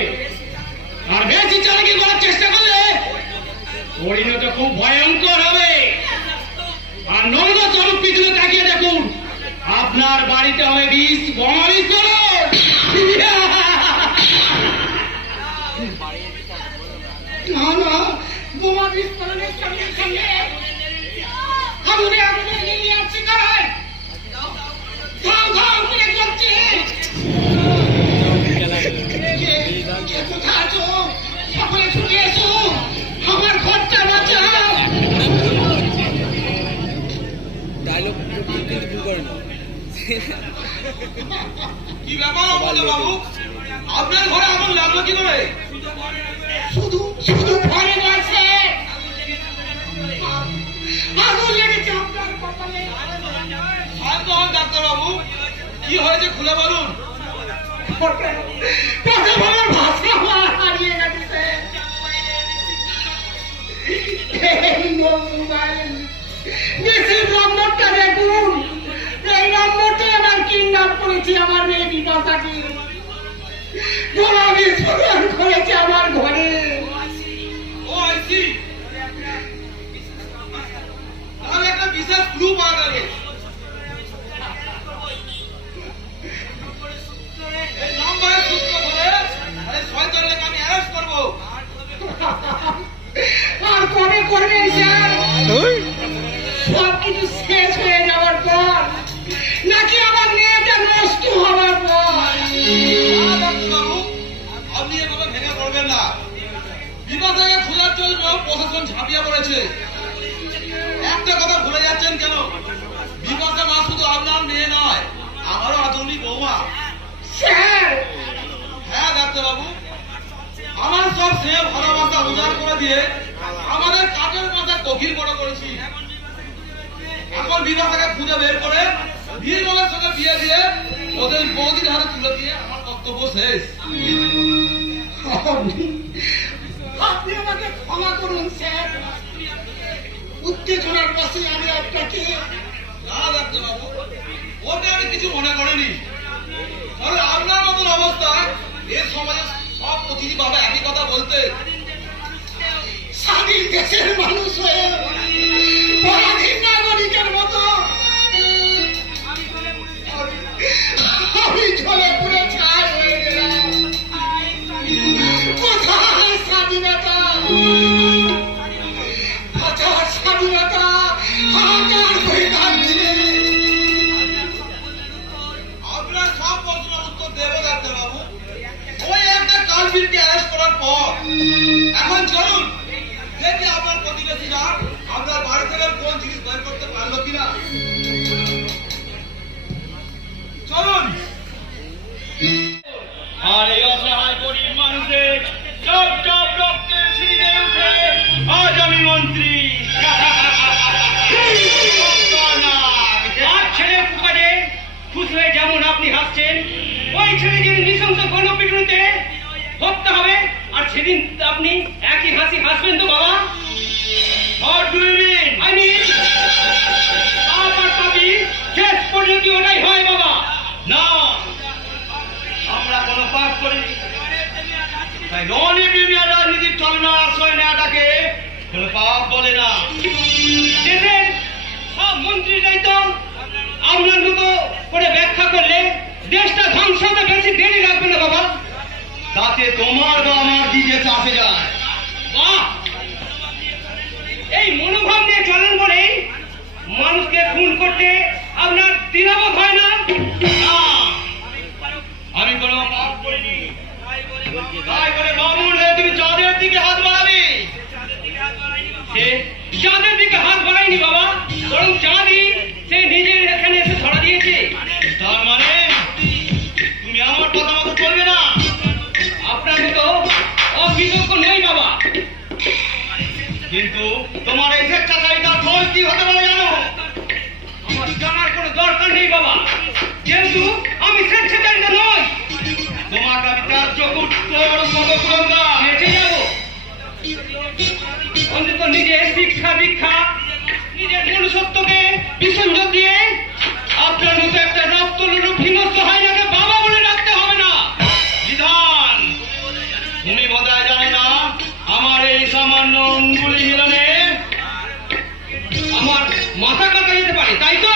আর বেশি চালাকি করার চেষ্টা করলে পরিণত খুব ভয়ঙ্কর হবে। আর ন্যূনতম পিছনে তাকিয়ে দেখুন, আপনার বাড়িতে হবে বিষ বোমা বিস্ফোরণ। না না, বোমা বিস্ফোরণের সঙ্গে সঙ্গে আগুনে আগুনে লেগে যাচ্ছে গায়ে। ধাও ধাও করে জ্বলছে। কে কোথায় আছো? সকলে ছুটে এসো, আমার ঘরটা বাঁচাও। কি ব্যাপার অমূল্য বাবু, আপনার ঘরে আগুন লাগলো কি করে? শুধু শুধু ঘরে বসে আগুন লেগেছে আপনার কপালে। শান্ত হন ডাক্তার বাবু, কি হয়েছে খুলে বলুন। কথা বলার ভাষা আমার হারিয়ে গেছে। এই মোবাইল বেশি নম্বরটা দেখুন। এই নম্বরটা আমার কিডন্যাপ করেছে আমার মেয়ে বিপাশাকে। বোমা বিস্ফোরণ করেছে আমার ঘরে। ও আইসি, তাহলে একটা বিশেষ ক্লু পাওয়া গেল। এই নাম্বারের সূত্র ধরে আরে শয়তানকে আমি অ্যারেস্ট করবো। আর কবে করবে স্যার? সব কিছু শেষ হয়ে যাওয়ার পর, নাকি আমার মেয়েটা নষ্ট হওয়ার পর? ডাক্তারবাবু, আপনি এভাবে ভেঙে পড়বেন না। বিপাশাকে খোঁজার জন্য প্রশাসন ঝাঁপিয়ে পড়েছে। একটা কথা ভুলে যাচ্ছেন কেন? বিপাশা মা শুধু আপনার মেয়ে নয়, আমারও আদরণী বৌমা। স্যার, হ্যাঁ ডাক্তারবাবু, আমার সব স্নেহ ভালোবাসা উজাড় করে দিয়ে আমাদের কাজের মাথা গভীর বড় করেছি। এখন বিবাহকে খুঁজে বের করে বীরবাবের সঙ্গে বিয়ে দিয়ে ওদের বৌদির হাতে তুলে দিয়ে আমার কর্তব্য শেষ। আপনি আমাকে ক্ষমা করুন স্যার। উত্তেজনার বসে আমি আপনাকে। না ডাক্তারবাবু, ওটা আমি কিছু মনে করিনি। কারণ আপনার মতন অবস্থায় এ সমাজে সব প্রতিটি বাবা একই কথা বলতে। স্বাধীন দেশের মানুষ হয়ে পরাধীন নাগরিকের মতো আমি ঝরে পুড়ে ছাই হয়ে গেলাম। কোথায় স্বাধীনতা? কোথায় স্বাধীনতা? হাজার পরিবার দিলে আপনার সব প্রশ্নের উত্তর দেবো ডাক্তারবাবু। ওই একটা কালপিটকে অ্যারেস্ট করার পর এখন চলুন দেখি আপনার প্রতিবেশীরা আপনার বাড়ি থেকে কোন জিনিস বের করতে পারলো কিনা। চলুন। আর এই অসহায় গরিব মানুষের সব সব রক্তের সিঁড়ে উঠে আজ আমি মন্ত্রী। আর ছেলে পুকারে খুশ হয়ে যেমন আপনি হাসছেন, ওই ছেলে যেদিন নৃশংস গণপিটুনিতে হত্যা হবে আর সেদিন আপনি একই হাসি হাসবেন তো বাবা? What do you mean? I mean, আমার পাপি শেষ পরিণতি ওটাই হয় বাবা। না, আমরা কোনো পাপ করিনি। তাই রনি প্রিমিয়ার রাজনীতির চলে না, আশ্রয় নেওয়াটাকে কোনো পাপ বলে না। দেশের সব মন্ত্রীরাই তো আপনার মতো করে ব্যাখ্যা করলে দেশটা ধ্বংস হতে বেশি দেরি লাগবে না বাবা। তাতে তোমার বা আমার দিকে চাপে যায়। বাহ! এই মনোভাব নিয়ে চলেন বলেই মানুষকে খুন করতে আপনার দ্বিধাবোধ হয় না? না, আমি কোনো পাপ করিনি। তাই করে বামুন হয়ে তুমি চাঁদের দিকে হাত বাড়াবে? সে চাঁদের দিকে হাত বাড়ায়নি বাবা, বরং চাঁদই সে নিজের এখানে এসে ধরা দিয়েছে। তার মানে তুমি আমার কথা মতো চলবে না? আপনার মতো অকৃতজ্ঞ নই বাবা। কিন্তু তোমার এই স্বেচ্ছাচারিতার ফল কি হতে পারে জানো? আমার জানার কোনো দরকার নেই বাবা, যেহেতু আমি স্বেচ্ছাচারিতা নই। তোমাকে আমি ত্যায্য কুত্তর মতো কুরঙ্গা। বেঁচে যাব, অন্তত নিজের শিক্ষা দীক্ষা, নিজের মনুষ্যত্বকে বিসর্জন দিয়ে আপনার মতো একটা রক্তলুলুপ হিংস্র হাইনাকে বাবা বলে রাখতে হবে না। বিধান, তুমি বোধহয় জানে না আমার এই সামান্য অঙ্গুলি হিলনে আমার মাথা কাটা যেতে পারে, তাই তো?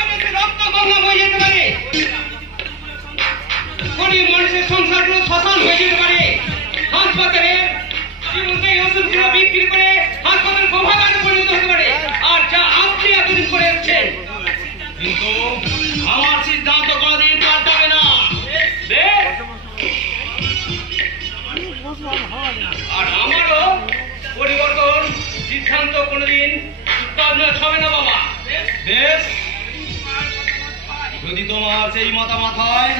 এমনিতে রক্ত গঙ্গা বয়ে যেতে পারে, গরিব মানুষের সংসারগুলো শ্মশান হয়ে যেতে পারে, হাসপাতালে জীবনকে ওষুধগুলো বিক্রি করে হাসপাতাল গোভাগারে পরিণত হতে পারে। আর যা আপনি এতদিন করে এসছেন, কিন্তু আমার সিদ্ধান্ত কোনোদিন পাল্টাবে না। বেশ। আর আমারও পরিবর্তন সিদ্ধান্ত কোনোদিন তৎপর হবে না বাবা। বেশ, যদি তোমার সেই মতামত হয়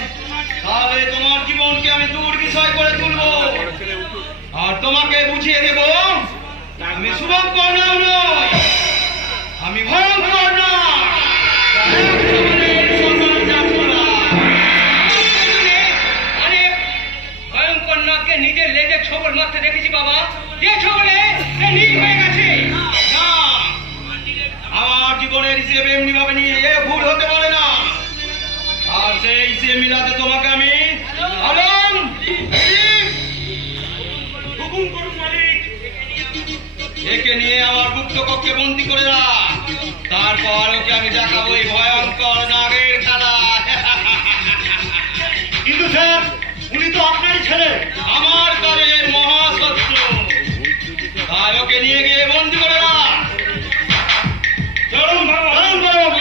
তাহলে তোমার জীবনকে আমি দূর বিষয় করে তুলবো আর তোমাকে বুঝিয়ে দেব আমি শুভঙ্কর নাও নই, আমি ভয়ঙ্কর না। অনেক ভয়ঙ্কর নাগকে নিজের লেজে ছোবল মারতে দেখেছি বাবা, যে ছোবলে সে নীল হয়ে গেছে। না, আমার জীবনের হিসেবে এমনি ভাবে নিয়ে এ ভুল হতে পারে না। আর সেই হিসেবে মিলাতে তোমাকে আমি আলম হুকুম করুন মালিক, একে নিয়ে আমার গুপ্ত কক্ষে বন্দি করে রাখ। তারপর ওকে আমি দেখাবো এই ভয়ঙ্কর নাগের খেলা। কিন্তু স্যার, উনি তো আপনারই ছেলে, আমার কাজের মহাশত্রু। তাই ওকে নিয়ে গিয়ে বন্দি করে রাখ। চলুন চলুন চলুন।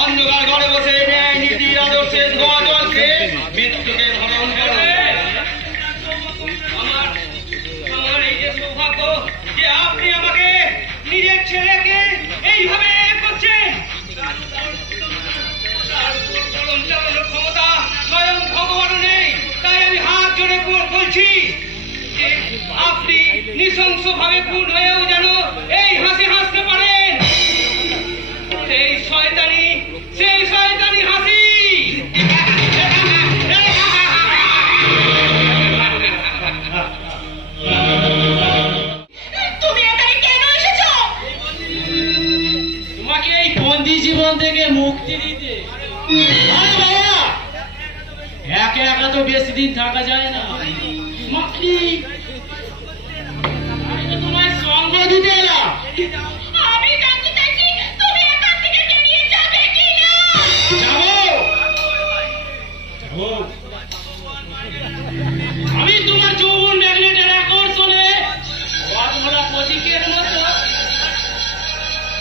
অন্ধকার ঘরে বসে ন্যায় নীতি আদর্শের ধোয়া জলকে মৃত্যুকে ধারণ করে। আমার এই যে সৌভাগ্য যে আপনি আমাকে নিজের ছেলেকে এইভাবে করছেন, তার উপর কলম চালানোর ক্ষমতা স্বয়ং ভগবানও নেই। তাই আমি হাত জোড়ে বলছি যে আপনি নৃশংসভাবে খুন হয়েও যেন এই হাসি হাসতে পারেন, সেই শয়তানি হাসি। তুমি এখানে কেন এসেছো? তোমাকে এই বন্দি জীবন থেকে মুক্তি দিতে। আরে বাবা, একা একা তো বেশি দিন থাকা যায় না, মাকি আমি তো তোমায় সঙ্গ দিতে এলাম। আমি জানতে চাইছি তুমি এখান থেকে বেরিয়ে যাবে কি না? যাবো, আমি তোমার যৌবন ম্যাগনেটের আকর্ষণে অধরা প্রতীকের মতো।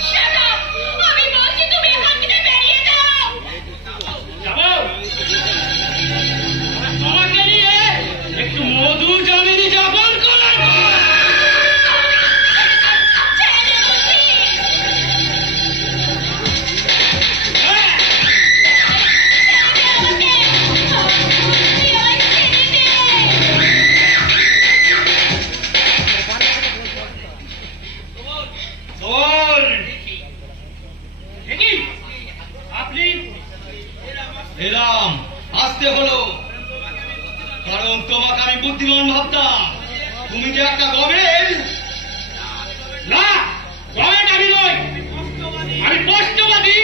Shut up! আমি বলছি তুমি এখান থেকে বেরিয়ে যাও। যাবো, তোমাকে নিয়ে একটু মধুর জামিনী যাপন করার। ছেড়ে দে বলছি। শোন, দেখি আপনি এলাম আসতে হলো, কারণ তোমাকে আমি বুদ্ধিমান ভাবতাম। তুমি যে একটা গবের। না, গবেট আমি নই, আমি স্পষ্টবাদী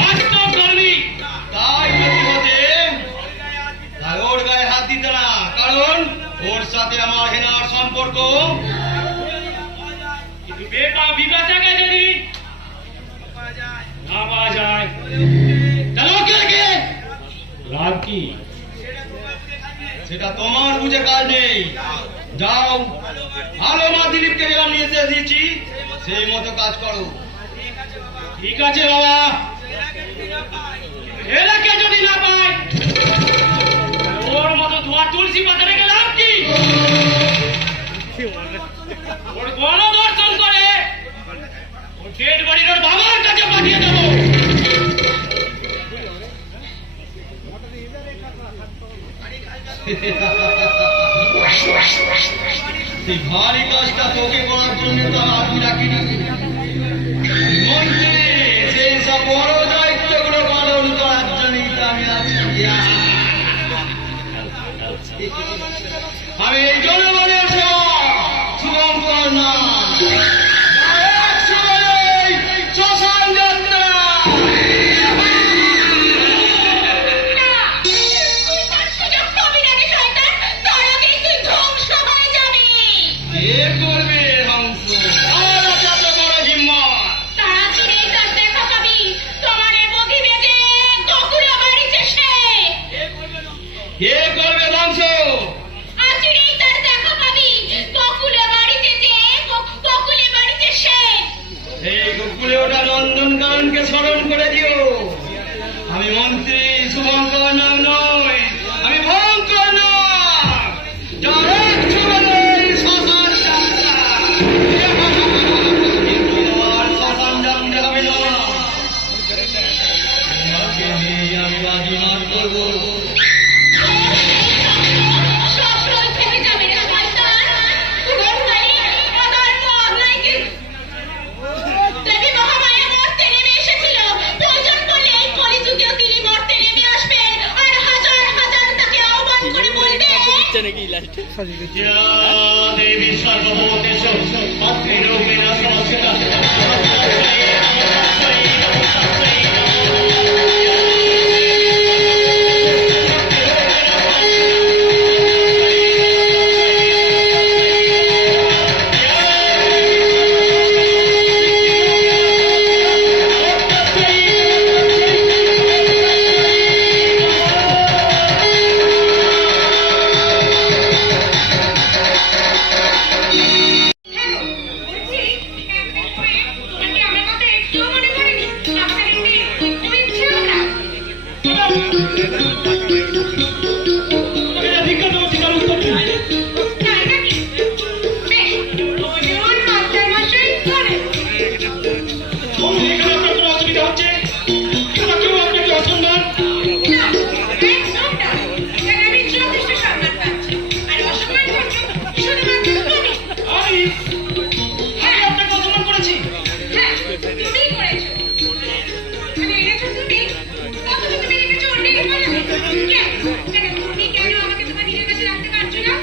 বাস্তবধর্মী। তাই প্রতিপদে তাই ওর গায়ে হাত দিতে না, কারণ ওর সাথে আমার হেনার সম্পর্ক। কিন্তু বেটা বিপাশাকে যদি না পাওয়া যায়, চলো কে কে রাজ লাভ কি? সেটা তোমার বুঝে কাজ নেই। যাও, ভালো মা দিলীপকে যেরকম নিয়ে এসে দিয়েছি সেই মতো কাজ করো। ঠিক আছে বাবা। এলাকে যদি না পায় ওর মতো তোমার তুলসী পাতা রেখে লাভ কি? ওর গণদর্শন করে ওর ডেড বাড়ির ওর বাবার কাছে পাঠিয়ে দেবো। এই ভারী কাজটা তোকে করার জন্য তো আমি রাখিনি। মন্ত্রী, সেই সব বড় দায়িত্বগুলো পালন করার জন্যই তো আমি আছি। আমি এই জনগণের শুভঙ্কর না শ্মশান যাত্রা। তুই তার সুযোগ পাবি না রে শয়তান, তার আগেই তুই ধ্বংস হয়ে যাবি। কে করবে ধ্বংস? আর আছে এত বড় হিম্মত? তারা চিনেই তার দেখা পাবি, তোমার এ বগি বেজে গোকুলে বাড়িতে সে। কে করবে ধ্বংস? আজকেই তার দেখা পাবি, গোকুলে বাড়িতে যে গোকুলে বাড়িতে সে। এই গোকুলে ওটা নন্দনকাননকে স্মরণ করে দিও। আমি মন্ত্রী শুভঙ্কর নাম নই, আমি ভয়ঙ্কর নাম, যার একশো বেলায় শ্মশান যাত্রা। কিন্তু আমার শ্মশান যাত্রা হবে না। তোমাকে নিয়ে আমি বাজিমাত করবো। সবসময় থেমে যাবে রে শয়তান। পুরোটাই অধর্ম অন্যায়কে দেবী মহামায়া মর্তে নেমে এসেছিল। প্রয়োজন পড়লে এই কলিযুগেও তিনি মর্তে নেমে আসবেন আর হাজার হাজার তাকে আহ্বান করে বলবেন, যা দেবী সর্বভূতেষু অগ্নিরূপেণ সংস্থিতা। তোমাকে আমার কথা একটুও মনে পড়েনি? আপনার এমনি একটু ইচ্ছেও না? তাই নাকি? বেশ, যেমন মাস্টারমশাই বলেন। এখানে আপনার কোনো অসুবিধা হচ্ছে? আমাকেও আপনাকে অসম্মান? না, একদম না। এখানে আমি যথেষ্ট সম্মান পাচ্ছি। আর অসম্মান করছো শুধুমাত্র তুমি। আমি আপনাকে অসম্মান করেছি? হ্যাঁ, তুমিই করেছো। মানে এনেছো তুমি, অথচ তুমি রেখেছো অন্যের হেফাজতে। কেন? তুমি কেন আমাকে তোমার নিজের কাছে রাখতে পারছো না?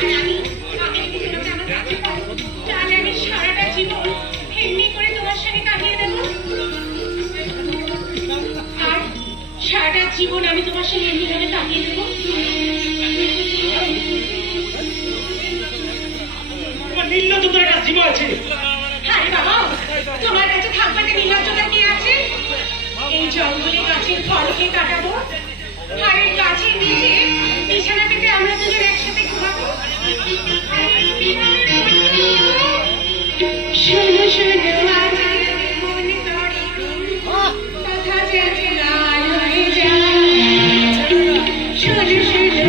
আর আমি যদি তোমাকে আমার কাছে পাই, তাহলে আমি সারাটা জীবন এমনি করে তোমার সঙ্গে কাটিয়ে দেবো। আর সারাটা জীবন আমি তোমার সঙ্গে এমনি ভাবে কাটিয়ে দেবো। তোমার নির্লজ্জতার একটা সীমা আছে। আরে বাবা, তোমার কাছে থাকবাতে নির্লজ্জতা কি আছে? এই জঙ্গলে গাছের ফলকে কাটাবো আর এই গাছের নিচে বিছানা পেতে আমরা দুজন একসাথে ঘুমাবো। শোনো শোনো আজ মন তরে কথা যেন লাল হয়ে যায়। শোনো শোনো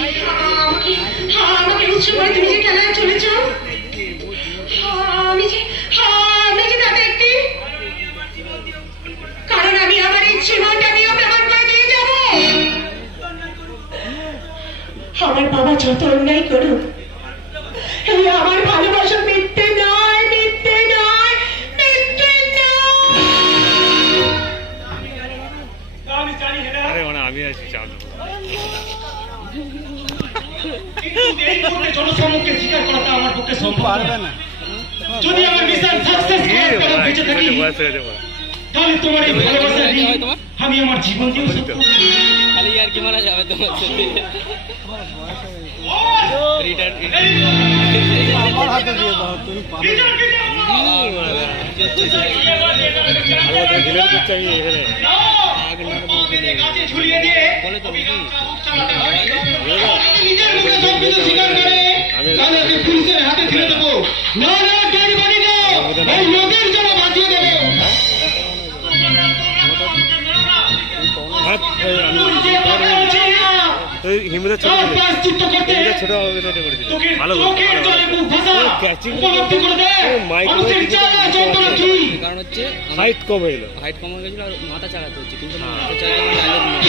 আমাকে আমাকে উৎসব করে তুমি যে খেলায় চলে যাও, আমি যে তাতে একটি, কারণ আমি আমার এই জীবনটা নিয়ে প্রমাণ করে দিয়ে যাব। আমার বাবা যত অন্যায় করুক, এই আমার ভালোবাসা মিথ্যে নয়, মিথ্যে নয়, মিথ্যে নয়। আরে মানে আমি আছি চাল জনসম্মুখে স্বীকার করাটা আমার পক্ষে সম্ভব পারবে না। যদি আমার মিশন সাকসেস করে বেঁচে থাকি, বয়স হয়ে যাবে তাহলে তোমার এই ভালোবাসা নিয়ে আমি আমার জীবন দিয়ে সত্য খালি আর কি মারা যাবে তোমার সাথে রিটার্ন আমার হাতে দিয়ে দাও তুমি দিলের পিচ্ছা আমি এখানে গাছে ঝুলিয়ে দিয়ে বলে তো নাকি নিজের মুখে সবকিছু স্বীকার করে তাহলে ওকে পুলিশের হাতে তুলে দেবো। না না ডেড বডি দাও, এই নদীর জন্য বাঁচিয়ে দেবো। যে কথা বলছি না, হিমুদের ছোট তার প্রায়শ্চিত্ত করতে ছোট অভিনয় করেছিল তোকে ভালো চোখের জলে মুখ ভাসা উপলব্ধি করে দে মানুষের জ্বালা যন্ত্রণা কি। কারণ হচ্ছে হাইট কম হয়ে গেল হাইট কমে গেছিল আর মাথা চালাতে হচ্ছে, কিন্তু মাথা চালাতে আমার ডায়লগ নেই।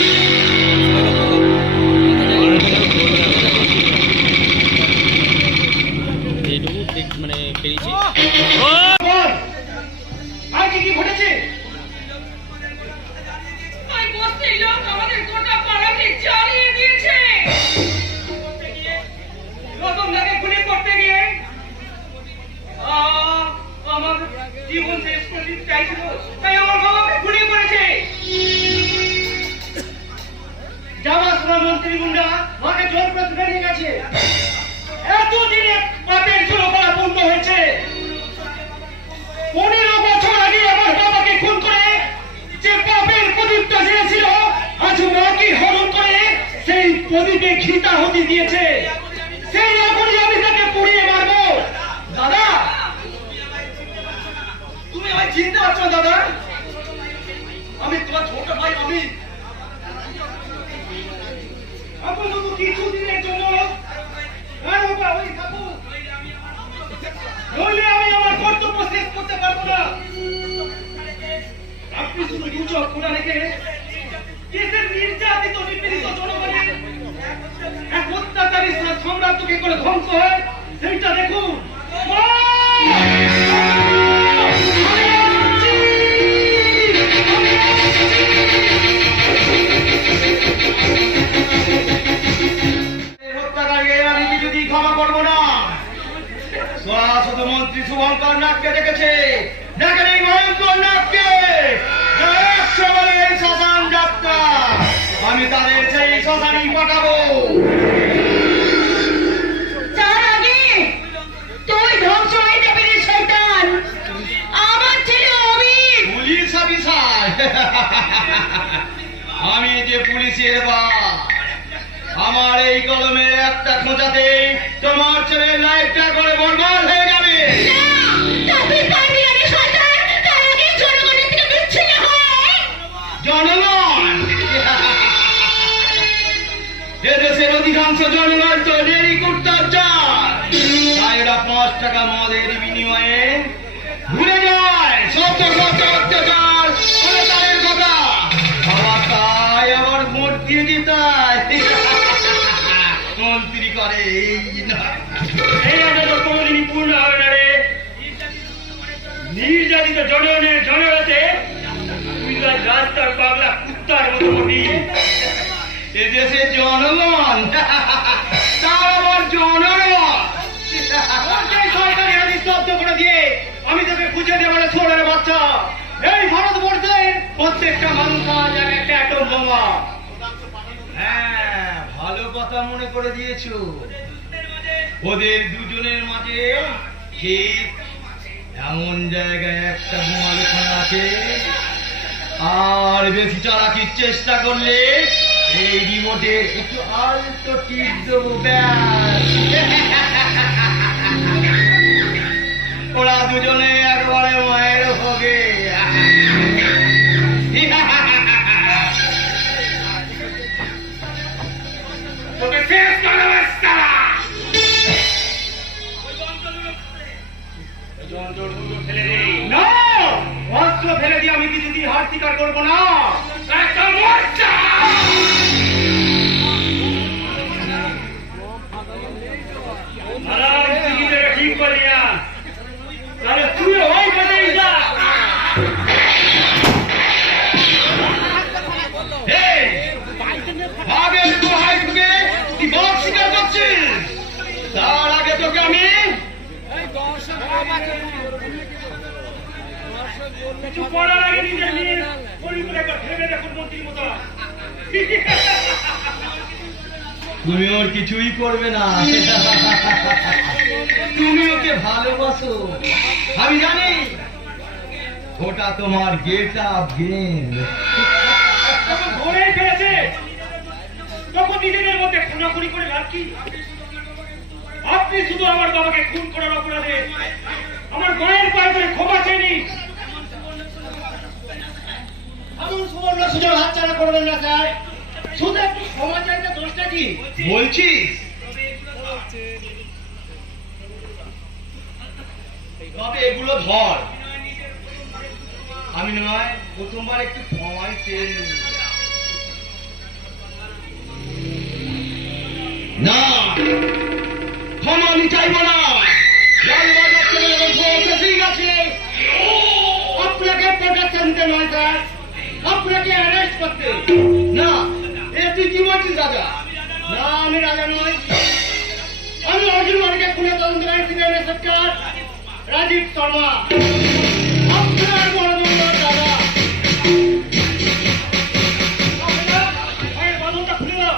এইটুকু মানে পেয়েছি। বল, আর কি কি ঘটেছে? ওই বস্তির লোক আমাদের গোটা পাড়াকে জ্বালিয়ে দিয়েছে। রতনদাকে খুনি করতে গিয়ে আমার জীবন শেষ করে দিতে চাইছিল, তাই আমার বাবাকে খুনি করেছে। যাওয়ার সময় মন্ত্রী গুন্ডা মাকে জোর করে তুলে নিয়ে গেছে। এতদিনে পাপের ছিল করা বন্ধ হয়েছে। 15 বছর আগে আমার বাবাকে খুন করে যে পাপের প্রদীপটা জ্বেলেছিল, আজ মাকে হরণ করে সেই প্রদীপে ঘৃতাহুতি দিয়েছে। সেই আগুনে আমি তাকে পুড়িয়ে মারবো। দাদা, তুমি আমায় চিনতে পারছো না দাদা? আমি তোমার ছোট ভাই। আমি শুধু কিছু দিনের জন্য নইলে আমি আমার কর্তব্য শেষ করতে পারবো না। আপনি শুধু দু চোখ খোলা রেখে দেশের নির্যাতিত নিপীড়িত জনগণের এক অত্যাচারী সাম্রাজ্যকে করে ধ্বংস হয় সেইটা দেখুন। আমি কিছুতেই ক্ষমা করবো না। শুধু মন্ত্রী শুভঙ্কর নাগকে দেখেছে, দেখেন এই ভয়ঙ্কর নাগকে, শ্মশান যাত্রা। আমি তাদের সেই শ্মশানেই পাঠাবো। তার আগে তুই ধ্বংস হয়ে যাবি রে শয়তান। আমার ছেলে অমিত পুলিশ অফিসার, আমি যে পুলিশের বাপ, আমার এই কলমের একটা খোঁচাতে তোমার ছেলের লাইফটা করে বরবাদ হয়ে যাবে। তুই পারবি না রে শয়তান। তার আগে জনগণের থেকে বিচ্ছিন্ন হয়। জনগণ, এদেশের অধিকাংশ জনগণ তো ডেরি কুর্তার চার, তাই ওরা 5 টাকা মদের বিনিময়ে ঘুরে যায় শত শত অত্যাচার অত্যাচারের কথা। বাবা তাই আবার ভোট দিয়ে দিতায় মন্ত্রী করে। এই আশা তো কোনোদিনই পূর্ণ হবে না রে। নির্যাতিত জনগণের জনগণে তুই রাস্তার পাগলা কুত্তার মতো উঠিয়ে এদেশের জনগণ, তার আবার জনগণ সরকারি হাতি স্তব্ধ করে দিয়ে আমি তোকে খুঁজে দেবো না ছোড়ের বাচ্চা। এই ভারতবর্ষের প্রত্যেকটা মানুষ আজ একটা অ্যাটম বোমা। হ্যাঁ, ভালো কথা মনে করে দিয়েছো। ওদের দুজনের মাঝে ঠিক এমন জায়গায় একটা বোমা লুকানো আছে, আর বেশি চালাকির চেষ্টা করলে এই রিমোটে একটু আলতো টিপ দেবো, ব্যাস। ওরা দুজনে একবারে মায়ের হবে। তোকে শেষ করবো না একটা মোর্চা। ঠিক করলি না, তাহলে তুই ওই কাজেই যা। আগে দোহাই ঢুকে কি বাঘ শিকার করছিস? তার আগে তোকে আমি কিছু করার আগে নিজের নিয়ে পরিবার একবার ভেবে দেখুন মন্ত্রীর মতো। তুমি ওর কিছুই করবে না, তুমি ওকে ভালোবাসো আমি জানি। ওটা তোমার গেট আপ গেম। যখন ধরেই ফেলেছে তখন নিজেদের মধ্যে খুনাখুনি করে লাভ কি? আপনি শুধু আমার বাবাকে খুন করার অপরাধে আমার মায়ের পায়ে ধরে ক্ষমা চেয়ে এমন সুবর্ণ সুযোগ হাতছাড়া করবেন না স্যার। শুধু একটু ক্ষমা চাইতে দোষটা কি? বলছিস তবে এগুলো ধর, আমি নয় প্রথমবার একটু ক্ষমাই চেয়ে নিই। না, ক্ষমা আমি চাইব না। লালবাজার থেকে যখন পৌঁছেছেই গেছে, আপনাকে প্রোটেকশন দিতে নয় স্যার, আপনাকে অ্যারেস্ট করতে। না এ তুই কি বলছিস রাজা? না, আমি রাজা নই, আমি অর্জুন মালিকে খুনে তদন্তকারী সিনিয়র ইন্সপেক্টর রাজীব শর্মা, আপনার বড় বন্ধুর দাদা। বাঁধনটা খুলে দাও।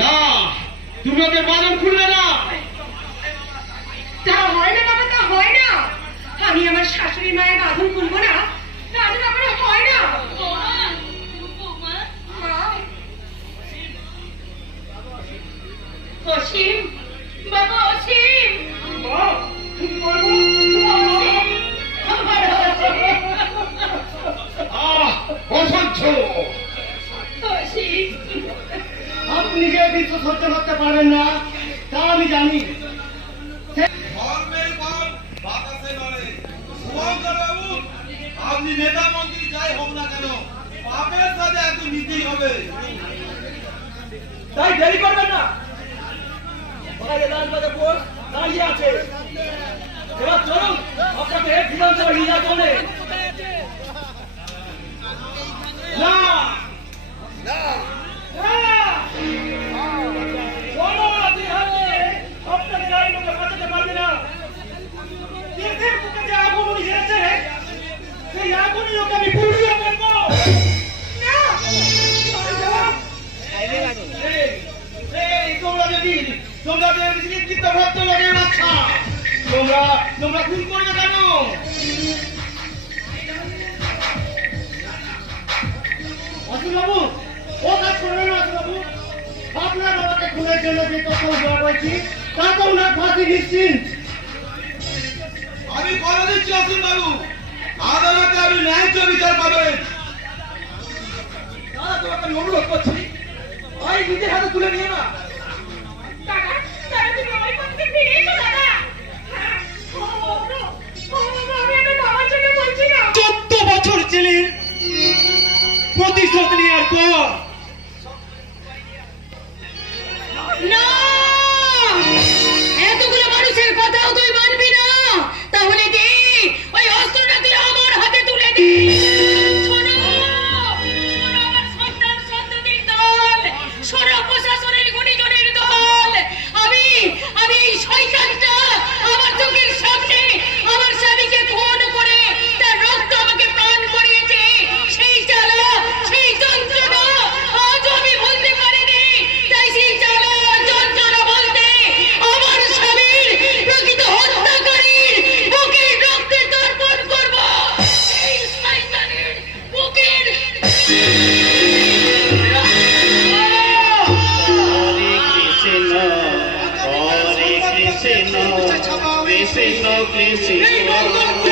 না, তুমি ওকে বাঁধন খুলবে না। তা হয় না বাবা, তা হয় না। আমি আমার শাশুড়ি মায়ের বাঁধন খুলবো না, রাজা ব্যাপারে হয় না। মা, অসীম বাবা, অসীম অসহ্য। অসীম, আপনি যে বিশ্ব সহ্য করতে পারবেন না তা আমি জানি। ধর্মের ফল বাতাসে নড়ে। শুভঙ্কর বাবু, আপনি নেতা মন্ত্রী যাই হোক না কেন, পাপের সাথে একটু নিতেই হবে। তাই দেরি করবেন না, বাইরে লালবাজার পোস্ট দাঁড়িয়ে আছে। এবার চলুন আপনাকে বিধানসভা নিয়ে যাওয়া বলে। না আপনাকে গাড়ি লোকে বাঁচাতে পারবে না। দেশের বুকে যে আগুন উঠেছে সেই আগুনই ওকে আমি পুড়িয়ে ফেলবো। তোমরা নেতৃত্ব ভক্ত লোকের বাচ্চা, তোমরা খুন করবে কেন? অসুবাবু, ও কাজ করবেন না অসুবাবু। আপনার বাবাকে খুনের জন্য যে তথ্য জোগাড় করেছি তা তো ওনার ফাঁসি নিশ্চিন্ত। আমি কথা দিচ্ছি অসীম বাবু, আদালতে আপনি ন্যায্য বিচার পাবেন। দাদা তোমাকে আমি অনুরোধ করছি, ভাই নিজের হাতে তুলে নিয়ে না। দাদা, দাদা তুমি আমার কাছে ফিরে এসো দাদা। আমি আমার বাবার জন্য বলছি না। 14 বছর জেলের প্রতিশোধ নেওয়ার পর না, এতগুলো মানুষের কথাও তুই মানবি না? তাহলে দে ওই অস্ত্রটা, তুই আমার হাতে তুলে দে। শোনো, শোনো আমার সন্তান সন্ততির দল, শোনো প্রশাসনের গুণীজনের দল। আমি এই শয়তানটা আমার চোখের সামনে আমার স্বামীকে খুন করে তার রক্ত আমাকে প্রাণ করিয়েছে। সেই জ্বালা, সেই যন্ত্রণা আজও আমি ভুলতে পারিনি। তাই সেই জ্বালা যন্ত্রণা বলতে আমার স্বামীর প্রকৃত হত্যাকারীর বুকের রক্তে তর্পণ করবো। এই শয়তানের বুকের Krishna, Krishna, Krishna, Krishna, Krishna.